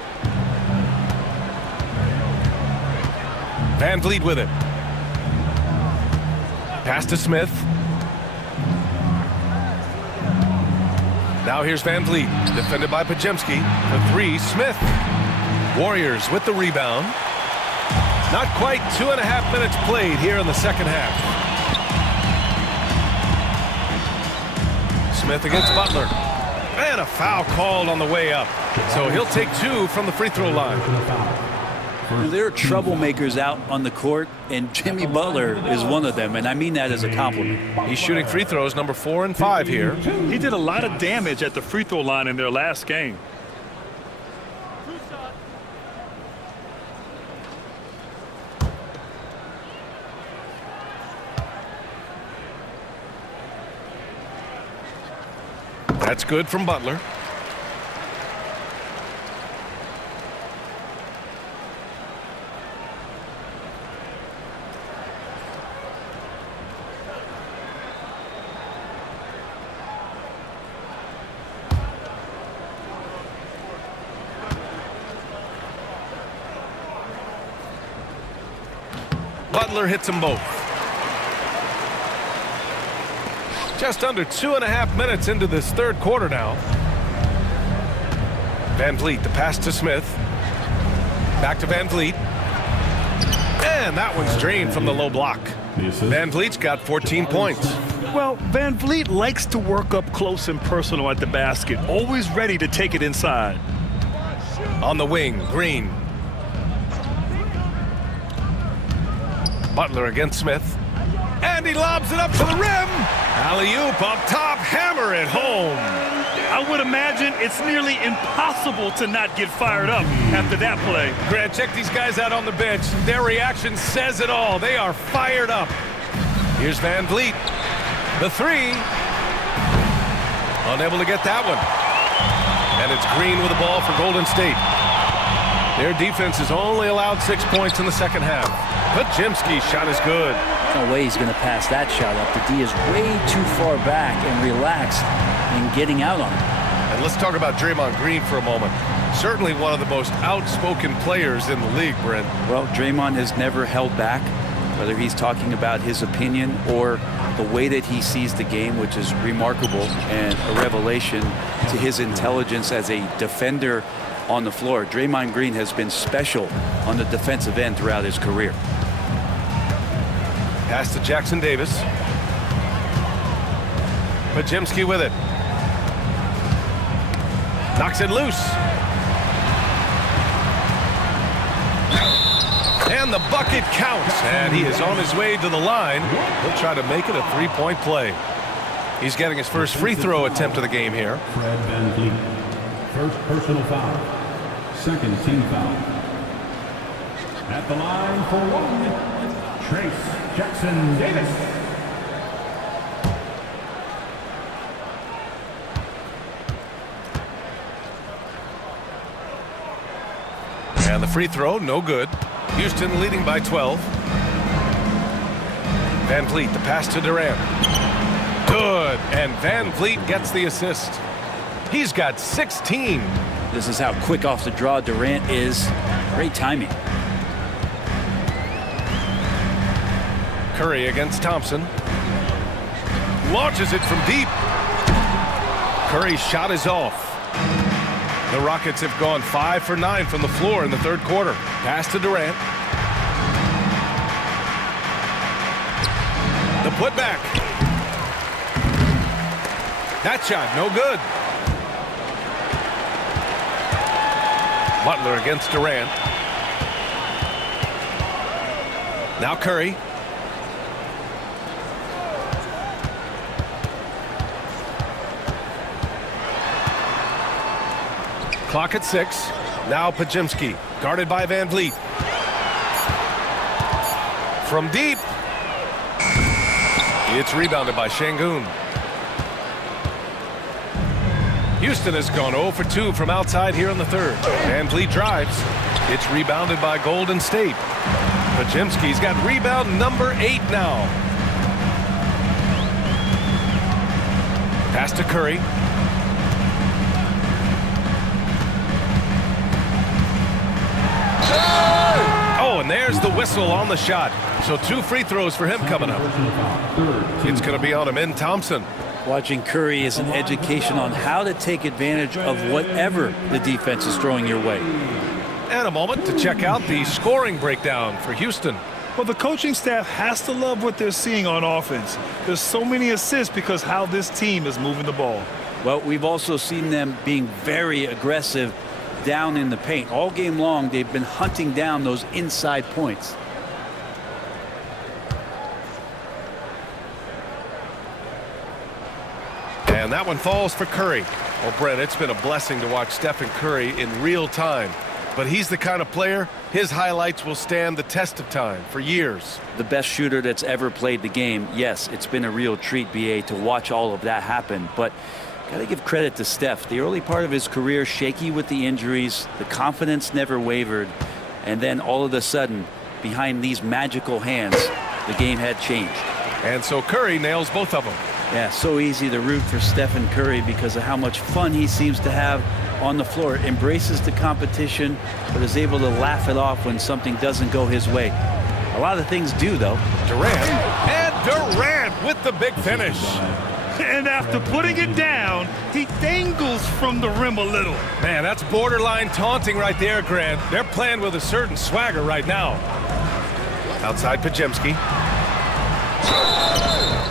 VanVleet with it. Pass to Smith. Now here's VanVleet, defended by Podziemski. The 3, Smith. Warriors with the rebound. Not quite 2.5 minutes played here in the second half. Smith against Butler. And a foul called on the way up. So he'll take 2 from the free throw line. There are troublemakers out on the court, and Jimmy Butler is one of them, and I mean that as a compliment. He's shooting free throws number 4 and 5 here. He did a lot of damage at the free throw line in their last game. That's good from Butler. Butler hits them both. Just under 2.5 minutes into this third quarter now. VanVleet, the pass to Smith. Back to VanVleet. And that one's drained from the low block. VanVleet's got 14 points. Well, VanVleet likes to work up close and personal at the basket, always ready to take it inside. On the wing, Green. Butler against Smith. And he lobs it up to the rim. Alley-oop up top, hammer it home. I would imagine it's nearly impossible to not get fired up after that play. Grant, check these guys out on the bench. Their reaction says it all. They are fired up. Here's VanVleet. The 3. Unable to get that one. And it's Green with the ball for Golden State. Their defense has only allowed 6 points in the second half. Podziemski's shot is good. No way he's going to pass that shot up. The D is way too far back and relaxed in getting out on it. And let's talk about Draymond Green for a moment. Certainly one of the most outspoken players in the league, Brent. Well, Draymond has never held back, whether he's talking about his opinion or the way that he sees the game, which is remarkable and a revelation to his intelligence as a defender on the floor. Draymond Green has been special on the defensive end throughout his career. Pass to Jackson Davis. Pajemski with it. Knocks it loose. And the bucket counts. And he is on his way to the line. He'll try to make it a three-point play. He's getting his first free throw attempt of the game here. Fred VanVleet. First personal foul. Second team foul. At the line for one, Trace Jackson Davis. And the free throw, no good. Houston leading by 12. VanVleet, the pass to Durant. Good, and VanVleet gets the assist. He's got 16. This is how quick off the draw Durant is. Great timing. Curry against Thompson. Launches it from deep. Curry's shot is off. The Rockets have gone 5 for 9 from the floor in the third quarter. Pass to Durant. The putback. That shot, no good. Butler against Durant. Now Curry. Clock at 6. Now Pajemski, guarded by VanVleet. From deep. It's rebounded by Şengün. Houston has gone 0 for 2 from outside here in the third. VanVleet drives. It's rebounded by Golden State. Pajemski's got rebound number 8 now. Pass to Curry. Oh, and there's the whistle on the shot. So 2 free throws for him coming up. It's going to be on Amin Thompson. Watching Curry is an education on how to take advantage of whatever the defense is throwing your way. And a moment to check out the scoring breakdown for Houston. Well, the coaching staff has to love what they're seeing on offense. There's so many assists because how this team is moving the ball. Well, we've also seen them being very aggressive down in the paint. All game long, they've been hunting down those inside points. And that one falls for Curry. Well, Brent, it's been a blessing to watch Stephen Curry in real time. But he's the kind of player, his highlights will stand the test of time for years. The best shooter that's ever played the game. Yes, it's been a real treat, BA, to watch all of that happen. But got to give credit to Steph. The early part of his career, shaky with the injuries, the confidence never wavered. And then all of a sudden, behind these magical hands, the game had changed. And so Curry nails both of them. Yeah, so easy to root for Stephen Curry because of how much fun he seems to have on the floor. Embraces the competition, but is able to laugh it off when something doesn't go his way. A lot of things do, though. Durant with the big finish. And after putting it down, he dangles from the rim a little. Man, that's borderline taunting right there, Grant. They're playing with a certain swagger right now. Outside Pajemski.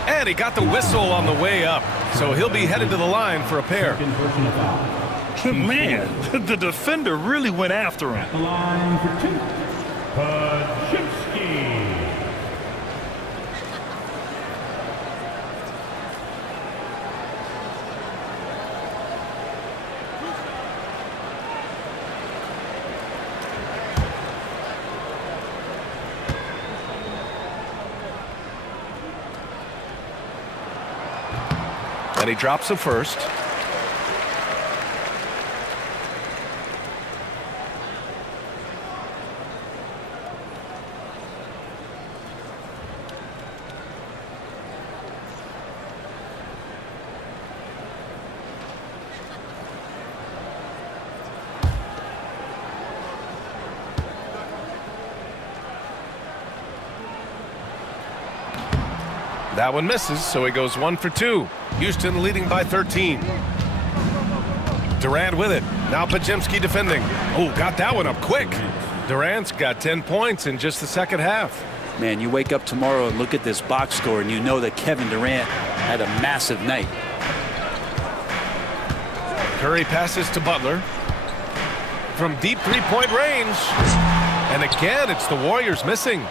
And he got the whistle on the way up. So he'll be headed to the line for a pair. Man, the defender really went after him. The line for 2, Pajemski. And he drops the first. That one misses, so he goes 1 for 2. Houston leading by 13. Durant with it. Now Podziemski defending. Oh, got that one up quick. Durant's got 10 points in just the second half. Man, you wake up tomorrow and look at this box score and you know that Kevin Durant had a massive night. Curry passes to Butler. From deep three-point range. And again, it's the Warriors missing.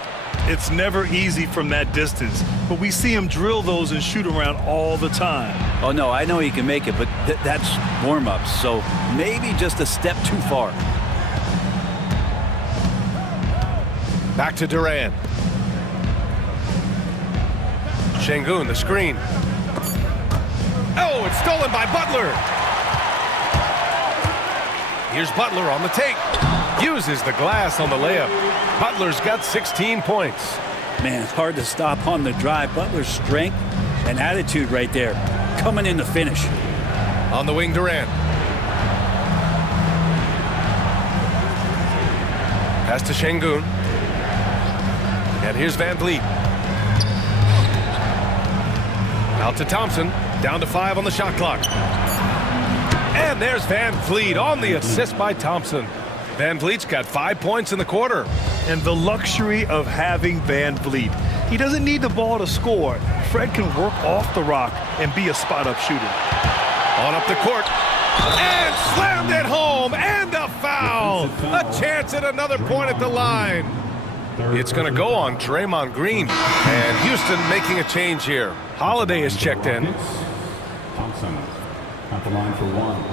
It's never easy from that distance, but we see him drill those and shoot around all the time. Oh, no, I know he can make it, but that's warm-ups, so maybe just a step too far. Back to Durant. Şengün, the screen. Oh, it's stolen by Butler. Here's Butler on the take. Uses the glass on the layup. Butler's got 16 points. Man, it's hard to stop on the drive. Butler's strength and attitude right there, coming in to finish. On the wing, Durant. Pass to Şengün. And here's Van Vliet. Out to Thompson. Down to 5 on the shot clock. And there's Van Vliet on the assist by Thompson. Van Vliet's got 5 points in the quarter. And the luxury of having Van Vliet. He doesn't need the ball to score. Fred can work off the rock and be a spot-up shooter. On up the court. And slammed it home. And a foul. A chance at another point at the line. It's going to go on Draymond Green. And Houston making a change here. Holiday is checked in. Thompson at the line for 1.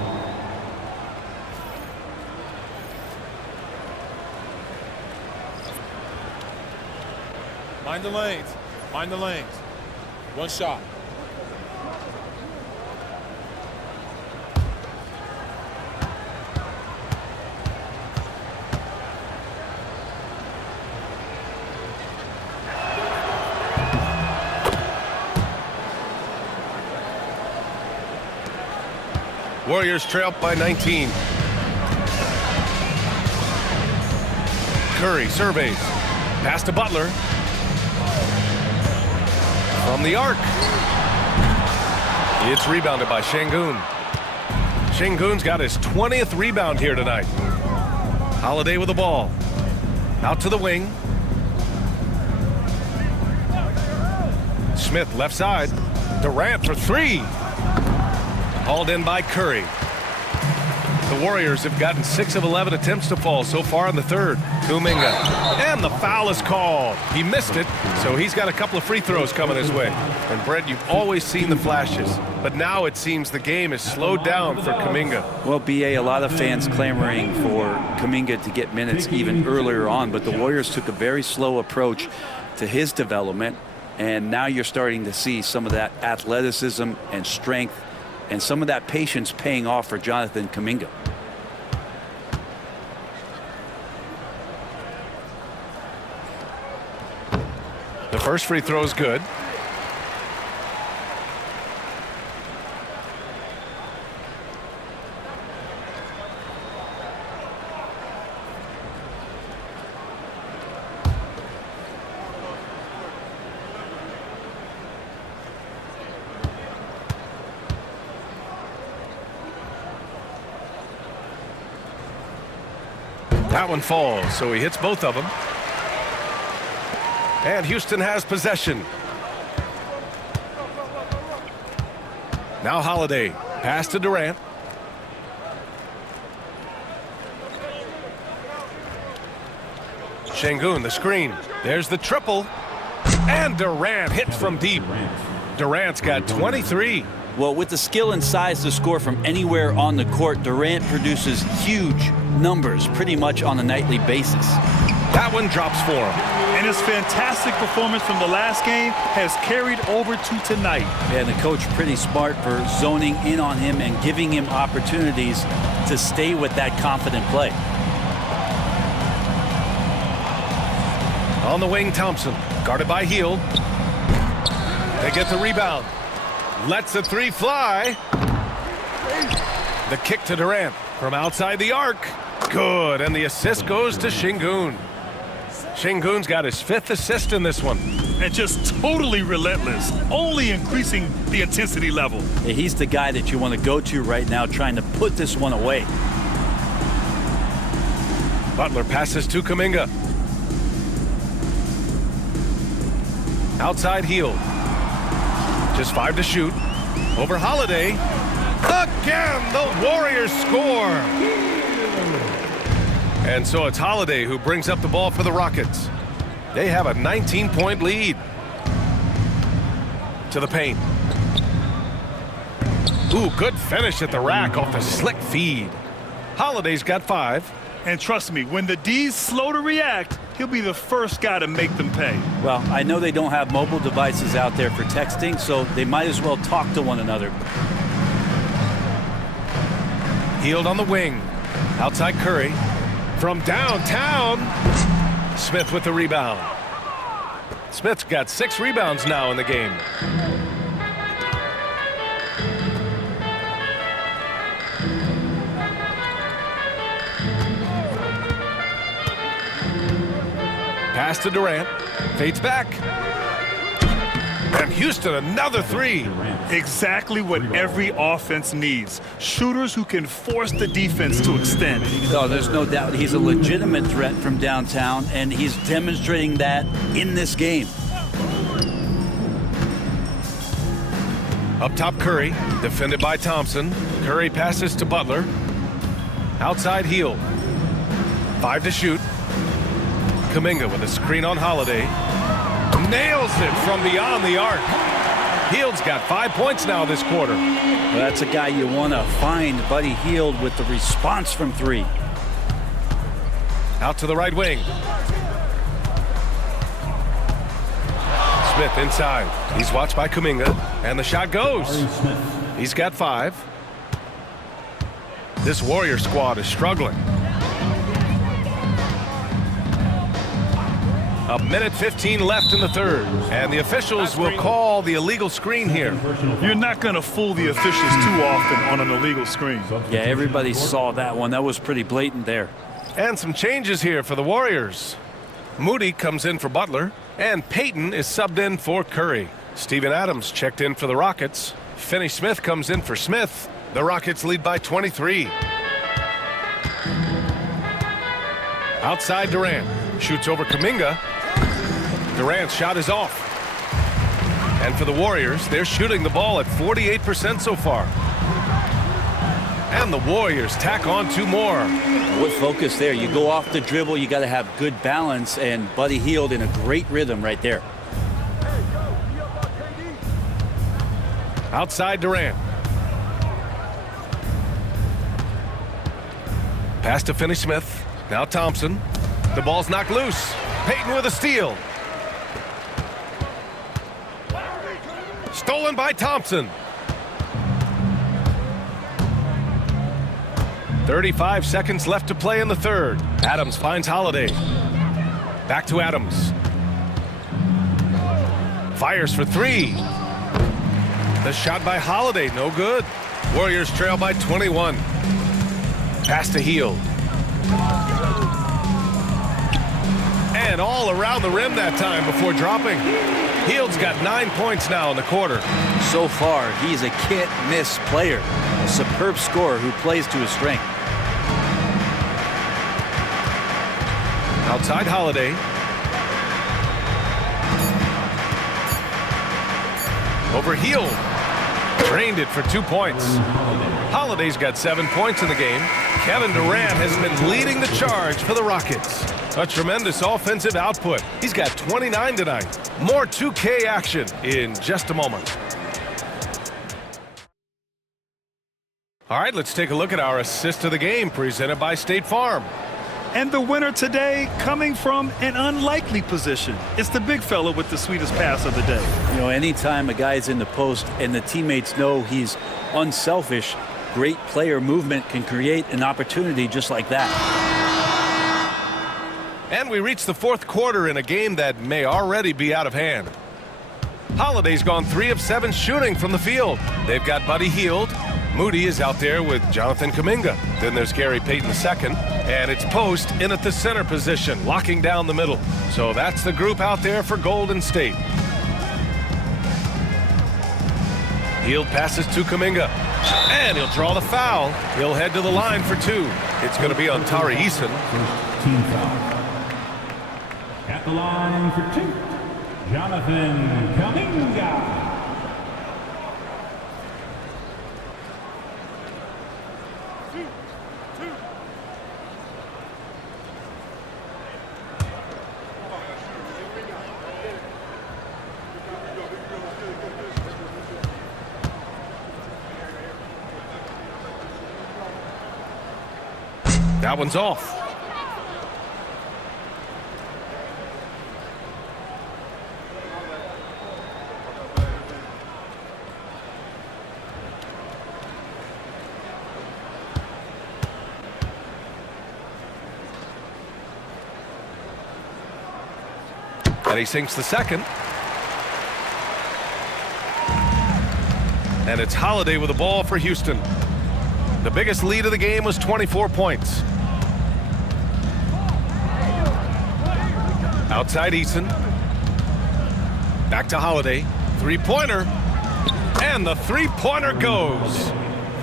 Mind the lanes. Mind the lanes. One shot. Warriors trail by 19. Curry surveys. Pass to Butler. From the arc. It's rebounded by Şengün. Şengün's got his 20th rebound here tonight. Holiday with the ball. Out to the wing. Smith left side. Durant for 3. Hauled in by Curry. The Warriors have gotten 6 of 11 attempts to fall so far in the third. Kuminga. And the foul is called. He missed it, so he's got a couple of free throws coming his way. And Brett, you've always seen the flashes, but now it seems the game is slowed down for Kuminga. Well, BA, a lot of fans clamoring for Kuminga to get minutes even earlier on, but the Warriors took a very slow approach to his development, and now you're starting to see some of that athleticism and strength and some of that patience paying off for Jonathan Kuminga. The first free throw is good. That one falls, so he hits both of them. And Houston has possession. Now Holiday. Pass to Durant. Şengün, the screen. There's the triple. And Durant hits from deep. Durant's got 23. Well, with the skill and size to score from anywhere on the court, Durant produces huge numbers pretty much on a nightly basis. That one drops for him. And his fantastic performance from the last game has carried over to tonight. And the coach pretty smart for zoning in on him and giving him opportunities to stay with that confident play. On the wing, Thompson. Guarded by Hield. They get the rebound. Lets the 3 fly. The kick to Durant from outside the arc. Good, and the assist goes to Şengün. Şengün's got his 5th assist in this one. and just totally relentless, only increasing the intensity level. Yeah, he's the guy that you want to go to right now, trying to put this one away. Butler passes to Kuminga. Outside Hield. Just 5 to shoot. Over Holiday. Again, the Warriors score. And so it's Holiday who brings up the ball for the Rockets. They have a 19-point lead. To the paint. Ooh, good finish at the rack off the slick feed. Holiday's got 5. And trust me, when the D's slow to react, he'll be the first guy to make them pay. Well, I know they don't have mobile devices out there for texting, so they might as well talk to one another. Hield on the wing. Outside Curry. From downtown. Smith with the rebound. Smith's got 6 rebounds now in the game. Pass to Durant. Fades back. And Houston, another 3. Exactly what every offense needs. Shooters who can force the defense to extend. No, there's no doubt he's a legitimate threat from downtown, and he's demonstrating that in this game. Up top, Curry. Defended by Thompson. Curry passes to Butler. Outside Hield. 5 to shoot. Kuminga with a screen on Holiday. Nails it from beyond the arc. Hield's got 5 points now this quarter. Well, that's a guy you want to find, Buddy Hield, with the response from 3. Out to the right wing. Smith inside. He's watched by Kuminga. And the shot goes. He's got 5. This Warrior squad is struggling. A minute 15 left in the third. And the officials will call the illegal screen here. You're not going to fool the officials too often on an illegal screen. Yeah, everybody saw that one. That was pretty blatant there. And some changes here for the Warriors. Moody comes in for Butler. And Payton is subbed in for Curry. Steven Adams checked in for the Rockets. Finney Smith comes in for Smith. The Rockets lead by 23. Outside Durant. Shoots over Kuminga. Durant's shot is off. And for the Warriors, they're shooting the ball at 48% so far. And the Warriors tack on 2 more. What focus there. You go off the dribble, you got to have good balance, and Buddy Hield in a great rhythm right there. Outside Durant. Pass to Finney Smith. Now Thompson. The ball's knocked loose. Payton with a steal. Stolen by Thompson. 35 seconds left to play in the third. Adams finds Holiday. Back to Adams. Fires for 3. The shot by Holiday, no good. Warriors trail by 21. Pass to Hield. And all around the rim that time before dropping. Hield's got 9 points now in the quarter. So far, he's a can't-miss player. A superb scorer who plays to his strength. Outside Holiday. Over Hield. Drained it for 2 points. Holiday's got 7 points in the game. Kevin Durant has been leading the charge for the Rockets. A tremendous offensive output. He's got 29 tonight. More 2K action in just a moment. All right, let's take a look at our assist of the game presented by State Farm. And the winner today coming from an unlikely position. It's the big fella with the sweetest pass of the day. You know, anytime a guy's in the post and the teammates know he's unselfish, great player movement can create an opportunity just like that. And we reach the fourth quarter in a game that may already be out of hand. Holiday's gone 3 of 7 shooting from the field. They've got Buddy Hield. Moody is out there with Jonathan Kuminga. Then there's Gary Payton II, and it's Post in at the center position, locking down the middle. So that's the group out there for Golden State. Hield passes to Kuminga, and he'll draw the foul. He'll head to the line for two. It's going to be on Tari Eason. First team foul. At the line for two, Jonathan Kuminga. That one's off. And he sinks the second. And it's Holiday with the ball for Houston. The biggest lead of the game was 24 points. Outside Eason. Back to Holiday. Three-pointer. And the three-pointer goes.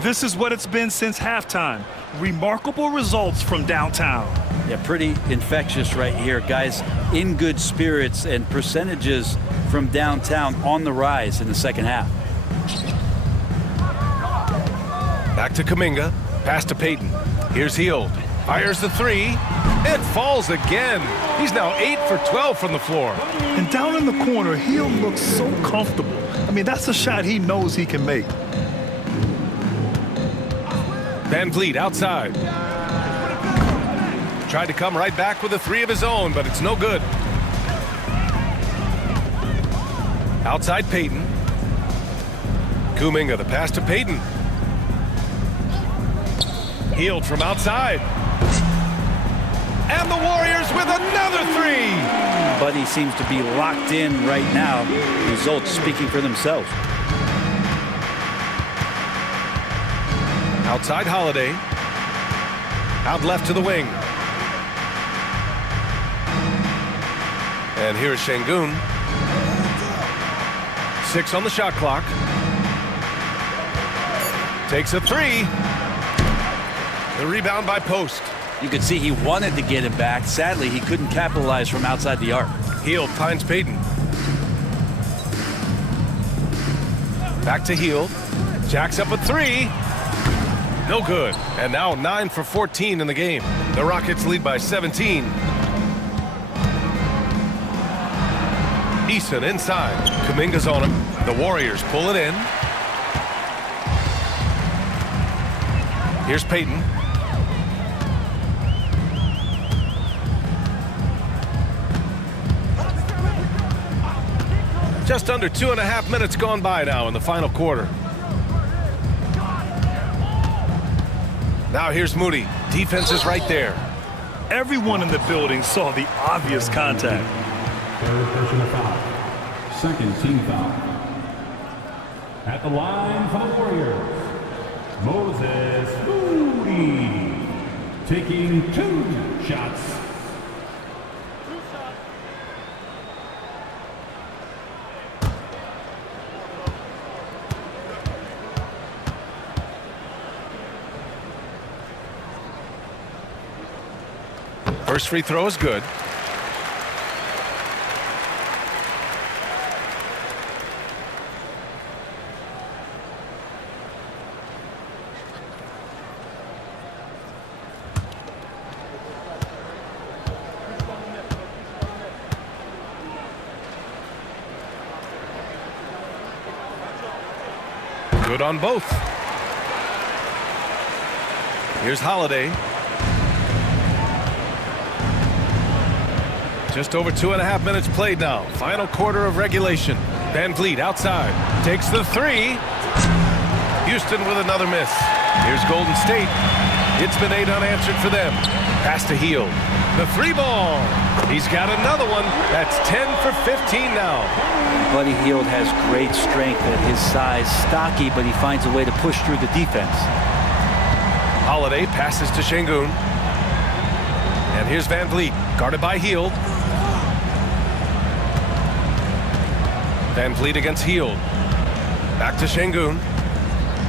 This is what it's been since halftime. Remarkable results from downtown. Yeah, pretty infectious right here. Guys in good spirits, and percentages from downtown on the rise in the second half. Back to Kuminga. Pass to Payton. Here's Hield. Fires the three. It falls again. He's now 8 for 12 from the floor. And down in the corner, Hield looks so comfortable. I mean, that's a shot he knows he can make. Van Vliet outside. Tried to come right back with a three of his own, but it's no good. Outside Payton. Kuminga, the pass to Payton. Hield from outside. And the Warriors with another three. Buddy seems to be locked in right now. Results speaking for themselves. Outside Holiday. Out left to the wing. And here's Şengün. 6 on the shot clock. Takes a three. The rebound by Post. You could see he wanted to get him back. Sadly, he couldn't capitalize from outside the arc. Hield finds Payton. Back to Hield. Jacks up a three. No good. And now 9 for 14 in the game. The Rockets lead by 17. Eason inside. Kuminga's on him. The Warriors pull it in. Here's Payton. Just under 2.5 minutes gone by now in the final quarter. Now here's Moody. Defense is right there. Everyone in the building saw the obvious contact. Third personal foul. Second team foul. At the line for the Warriors, Moses Moody, taking 2 shots. First free throw is good. Good on both. Here's Holiday. Just over 2.5 minutes played now. Final quarter of regulation. Van Vliet outside. Takes the three. Houston with another miss. Here's Golden State. It's been 8 unanswered for them. Pass to Hield. The 3-ball. He's got another one. That's 10 for 15 now. Buddy Hield has great strength at his size, stocky, but he finds a way to push through the defense. Holiday passes to Şengün. And here's Van Vliet, guarded by Hield. Van Vliet against Hield. Back to Şengün.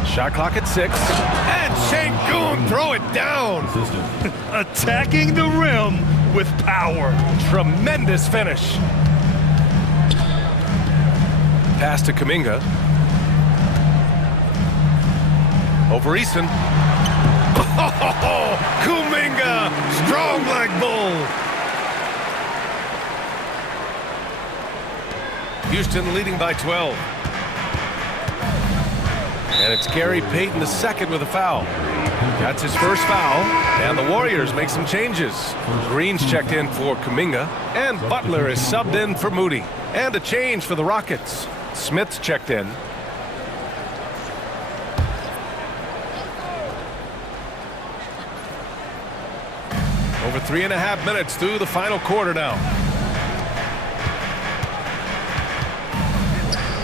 Shot clock at 6. And Şengün throw it down. Attacking the rim with power. Tremendous finish. Pass to Kuminga. Over Eason. Oh, Kuminga, strong like bull. Houston leading by 12. And it's Gary Payton II with a foul. That's his first foul, and the Warriors make some changes. Green's checked in for Kuminga, and Butler is subbed in for Moody. And a change for the Rockets. Smith's checked in. Over 3.5 minutes through the final quarter now.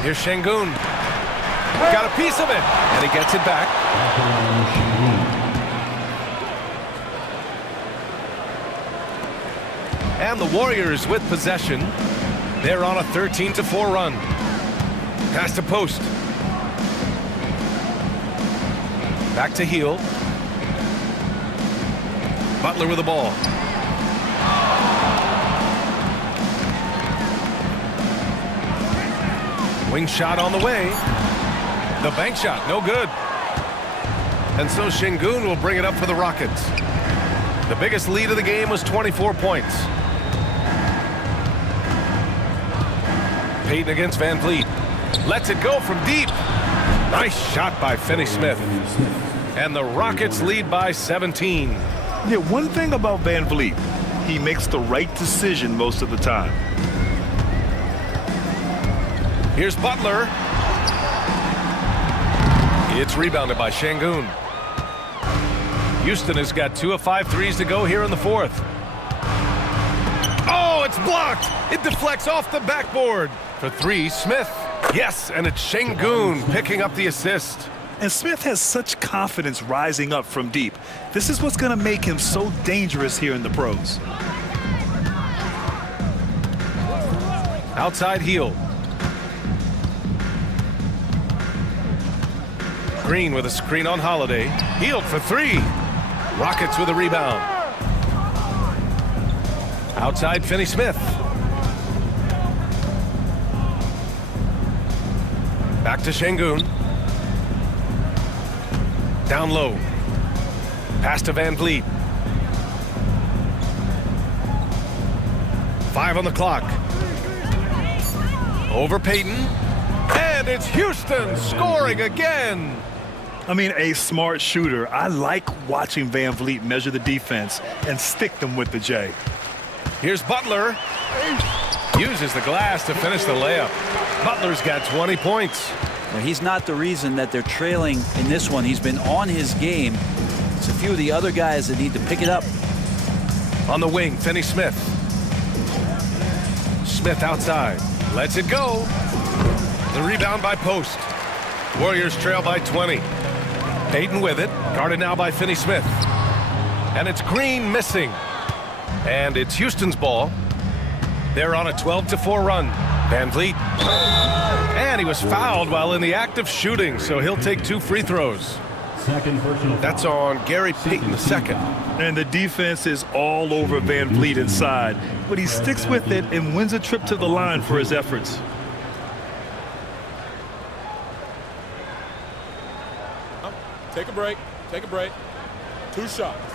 Here's Şengün. Got a piece of it, and he gets it back. And the Warriors with possession. They're on a 13-4 run. Pass to Post. Back to Hield. Butler with the ball. Wing shot on the way. The bank shot, no good. And so Şengün will bring it up for the Rockets. The biggest lead of the game was 24 points. Payton against Van Vliet. Lets it go from deep. Nice shot by Finney-Smith. And the Rockets lead by 17. Yeah, one thing about Van Vliet, he makes the right decision most of the time. Here's Butler. It's rebounded by Şengün. Houston has got 2 of 5 threes to go here in the fourth. Oh, it's blocked. It deflects off the backboard. For 3, Smith. Yes, and it's Şengün picking up the assist. And Smith has such confidence rising up from deep. This is what's going to make him so dangerous here in the pros. Outside Hield. Green with a screen on Holiday. Hield for 3. Rockets with a rebound. Outside Finney-Smith. Back to Şengün. Down low. Pass to Van Vliet. 5 on the clock. Over Payton. And it's Houston scoring again. I mean, a smart shooter. I like watching Van Vliet measure the defense and stick them with the J. Here's Butler. Uses the glass to finish the layup. Butler's got 20 points. Well, he's not the reason that they're trailing in this one. He's been on his game. It's a few of the other guys that need to pick it up. On the wing, Finney-Smith. Smith outside. Lets it go. The rebound by Post. Warriors trail by 20. Payton with it. Guarded now by Finney-Smith. And it's Green missing. And it's Houston's ball. They're on a 12-4 run. Van Vliet. And he was fouled while in the act of shooting, so he'll take 2 free throws. Second personal foul. That's on Gary Payton II. And the defense is all over Van Vliet inside, but he sticks with it and wins a trip to the line for his efforts. Take a break. Take a break. 2 shots.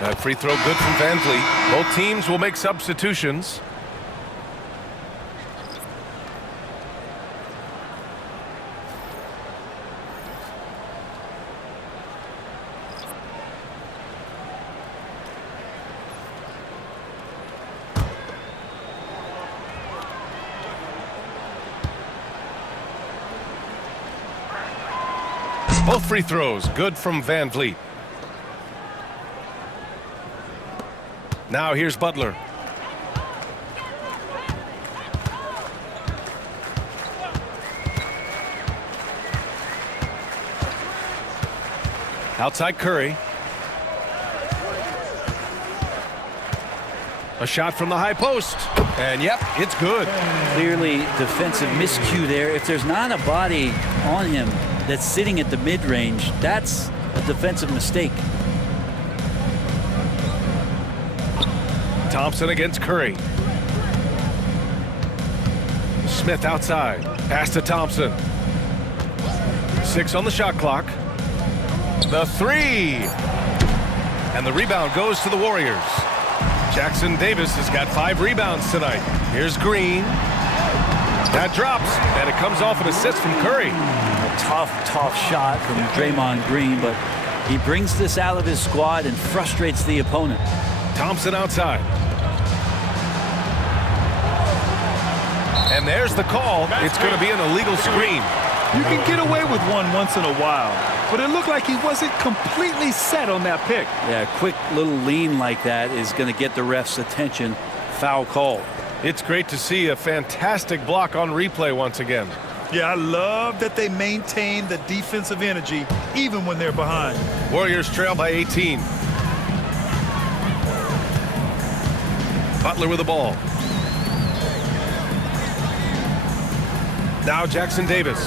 That free throw good from Van Vliet. Both teams will make substitutions. Both free throws good from Van Vliet. Now here's Butler. Outside Curry. A shot from the high post. And yep, it's good. Clearly defensive miscue there. If there's not a body on him that's sitting at the mid-range, that's a defensive mistake. Thompson against Curry. Smith outside. Pass to Thompson. 6 on the shot clock. The 3. And the rebound goes to the Warriors. Jackson Davis has got 5 rebounds tonight. Here's Green. That drops, and it comes off an assist from Curry. A tough shot from Draymond Green, but he brings this out of his squad and frustrates the opponent. Thompson outside. And there's the call. It's going to be an illegal screen. You can get away with one once in a while, but it looked like he wasn't completely set on that pick. Yeah, a quick little lean like that is going to get the ref's attention. Foul call. It's great to see a fantastic block on replay once again. Yeah, I love that they maintain the defensive energy even when they're behind. Warriors trail by 18. Butler with the ball. Now Jackson Davis.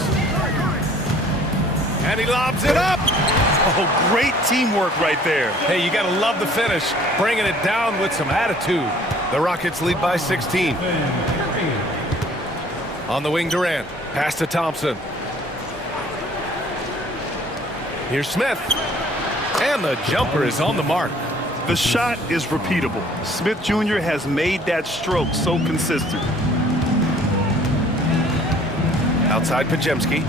And he lobs it up. Oh, great teamwork right there. Hey, you got to love the finish. Bringing it down with some attitude. The Rockets lead by 16. On the wing, Durant. Pass to Thompson. Here's Smith. And the jumper is on the mark. The shot is repeatable. Smith Jr. has made that stroke so consistent. Outside Pajemski.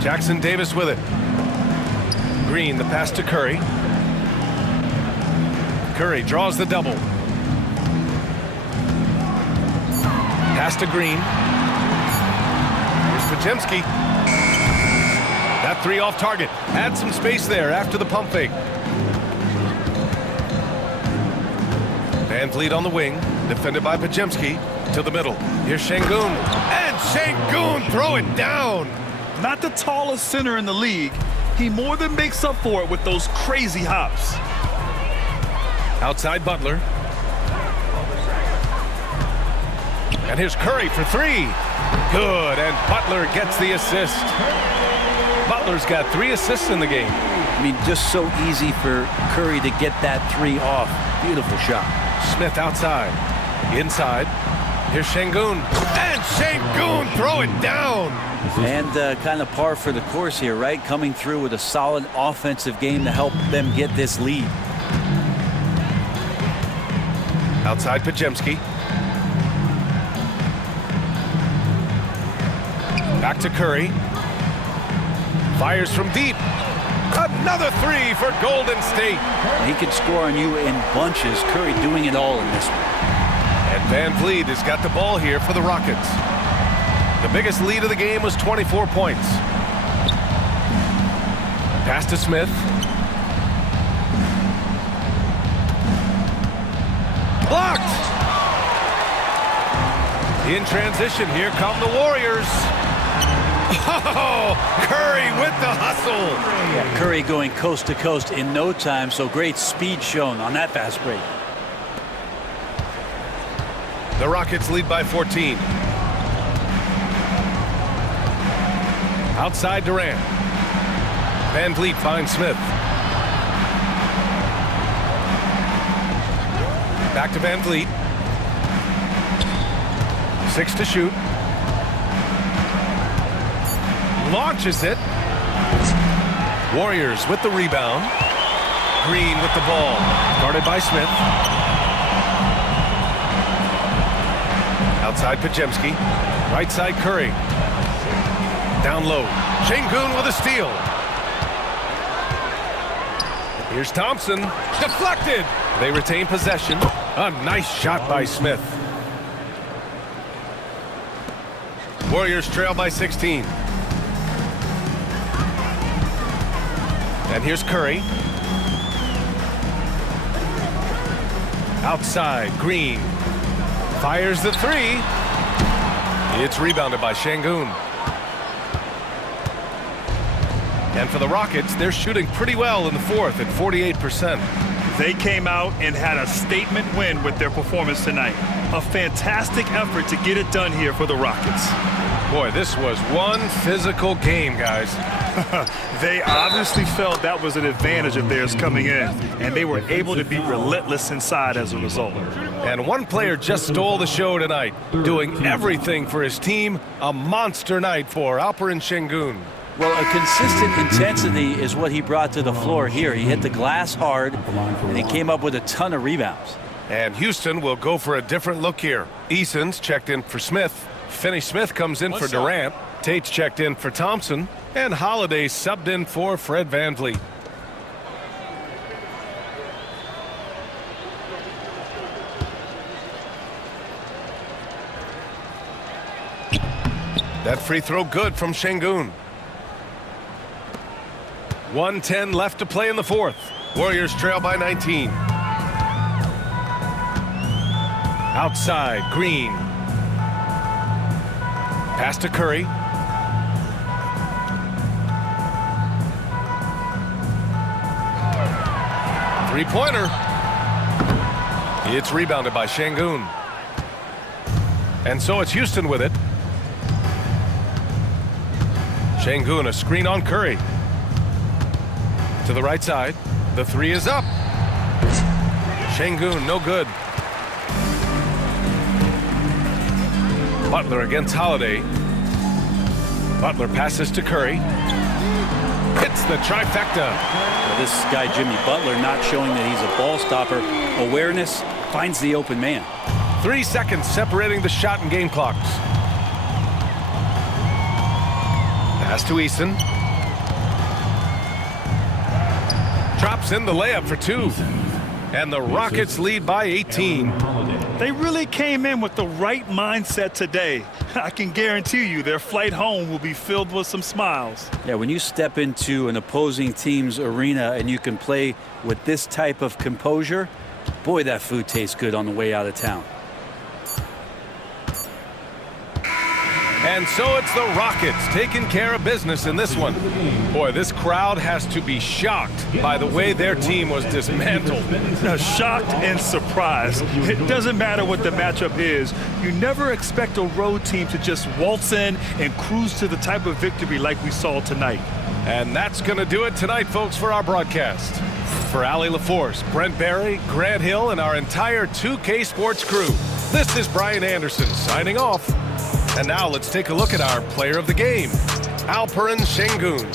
Jackson Davis with it. Green, the pass to Curry. Curry draws the double. Pass to Green. Here's Pajemski. That 3 off target. Had some space there after the pump fake. Van Vliet on the wing. Defended by Pajemski. To the middle. Here's Şengün. And Şengün throw it down. Not the tallest center in the league. He more than makes up for it with those crazy hops. Outside Butler. And here's Curry for 3. Good, and Butler gets the assist. Butler's got 3 assists in the game. I mean, just so easy for Curry to get that 3 off. Beautiful shot. Smith outside. Inside. Here's Şengün. And Şengün throw it down. And kind of par for the course here, right? Coming through with a solid offensive game to help them get this lead. Outside Pajemski. Back to Curry. Fires from deep. Another 3 for Golden State. He could score on you in bunches. Curry doing it all in this one. And Van Vliet has got the ball here for the Rockets. The biggest lead of the game was 24 points. Pass to Smith. Blocked! In transition, here come the Warriors. Oh, Curry with the hustle. Yeah, Curry going coast to coast in no time, so great speed shown on that fast break. The Rockets lead by 14. Outside Durant. Van Vliet finds Smith. Back to Van Vliet. 6 to shoot. Launches it. Warriors with the rebound. Green with the ball. Guarded by Smith. Outside Pajemski. Right side Curry. Down low. Şengün with a steal. Here's Thompson. Deflected. They retain possession. A nice shot by Smith. Warriors trail by 16. And here's Curry. Outside, Green. Fires the three. It's rebounded by Şengün. And for the Rockets, they're shooting pretty well in the fourth at 48%. They came out and had a statement win with their performance tonight. A fantastic effort to get it done here for the Rockets. Boy, this was one physical game, guys. They obviously felt that was an advantage of theirs coming in, and they were able to be relentless inside as a result. And one player just stole the show tonight, doing everything for his team. A monster night for Alperen Şengün. Well, a consistent intensity is what he brought to the floor here. He hit the glass hard, and he came up with a ton of rebounds. And Houston will go for a different look here. Eason's checked in for Smith. Finney-Smith comes in for Durant. Tate's checked in for Thompson. And Holiday subbed in for Fred VanVleet. That free throw good from Şengün. 1:10 left to play in the fourth. Warriors trail by 19. Outside, Green. Pass to Curry. Three-pointer. It's rebounded by Şengün. And so it's Houston with it. Şengün, a screen on Curry. To the right side. The three is up. Şengün, no good. Butler against Holiday. Butler passes to Curry. Hits the trifecta. Well, this guy, Jimmy Butler, not showing that he's a ball stopper. Awareness, finds the open man. 3 seconds separating the shot and game clocks. Pass to Eason. Drops in the layup for two. And the Rockets lead by 18. They really came in with the right mindset today. I can guarantee you their flight home will be filled with some smiles. Yeah, when you step into an opposing team's arena and you can play with this type of composure, boy, that food tastes good on the way out of town. And so it's the Rockets taking care of business in this one. Boy, this crowd has to be shocked by the way their team was dismantled. Shocked and surprised. It doesn't matter what the matchup is. You never expect a road team to just waltz in and cruise to the type of victory like we saw tonight. And that's going to do it tonight, folks, for our broadcast. For Allie LaForce, Brent Barry, Grant Hill, and our entire 2K Sports crew, this is Brian Anderson signing off. And now let's take a look at our player of the game, Alperen Şengün.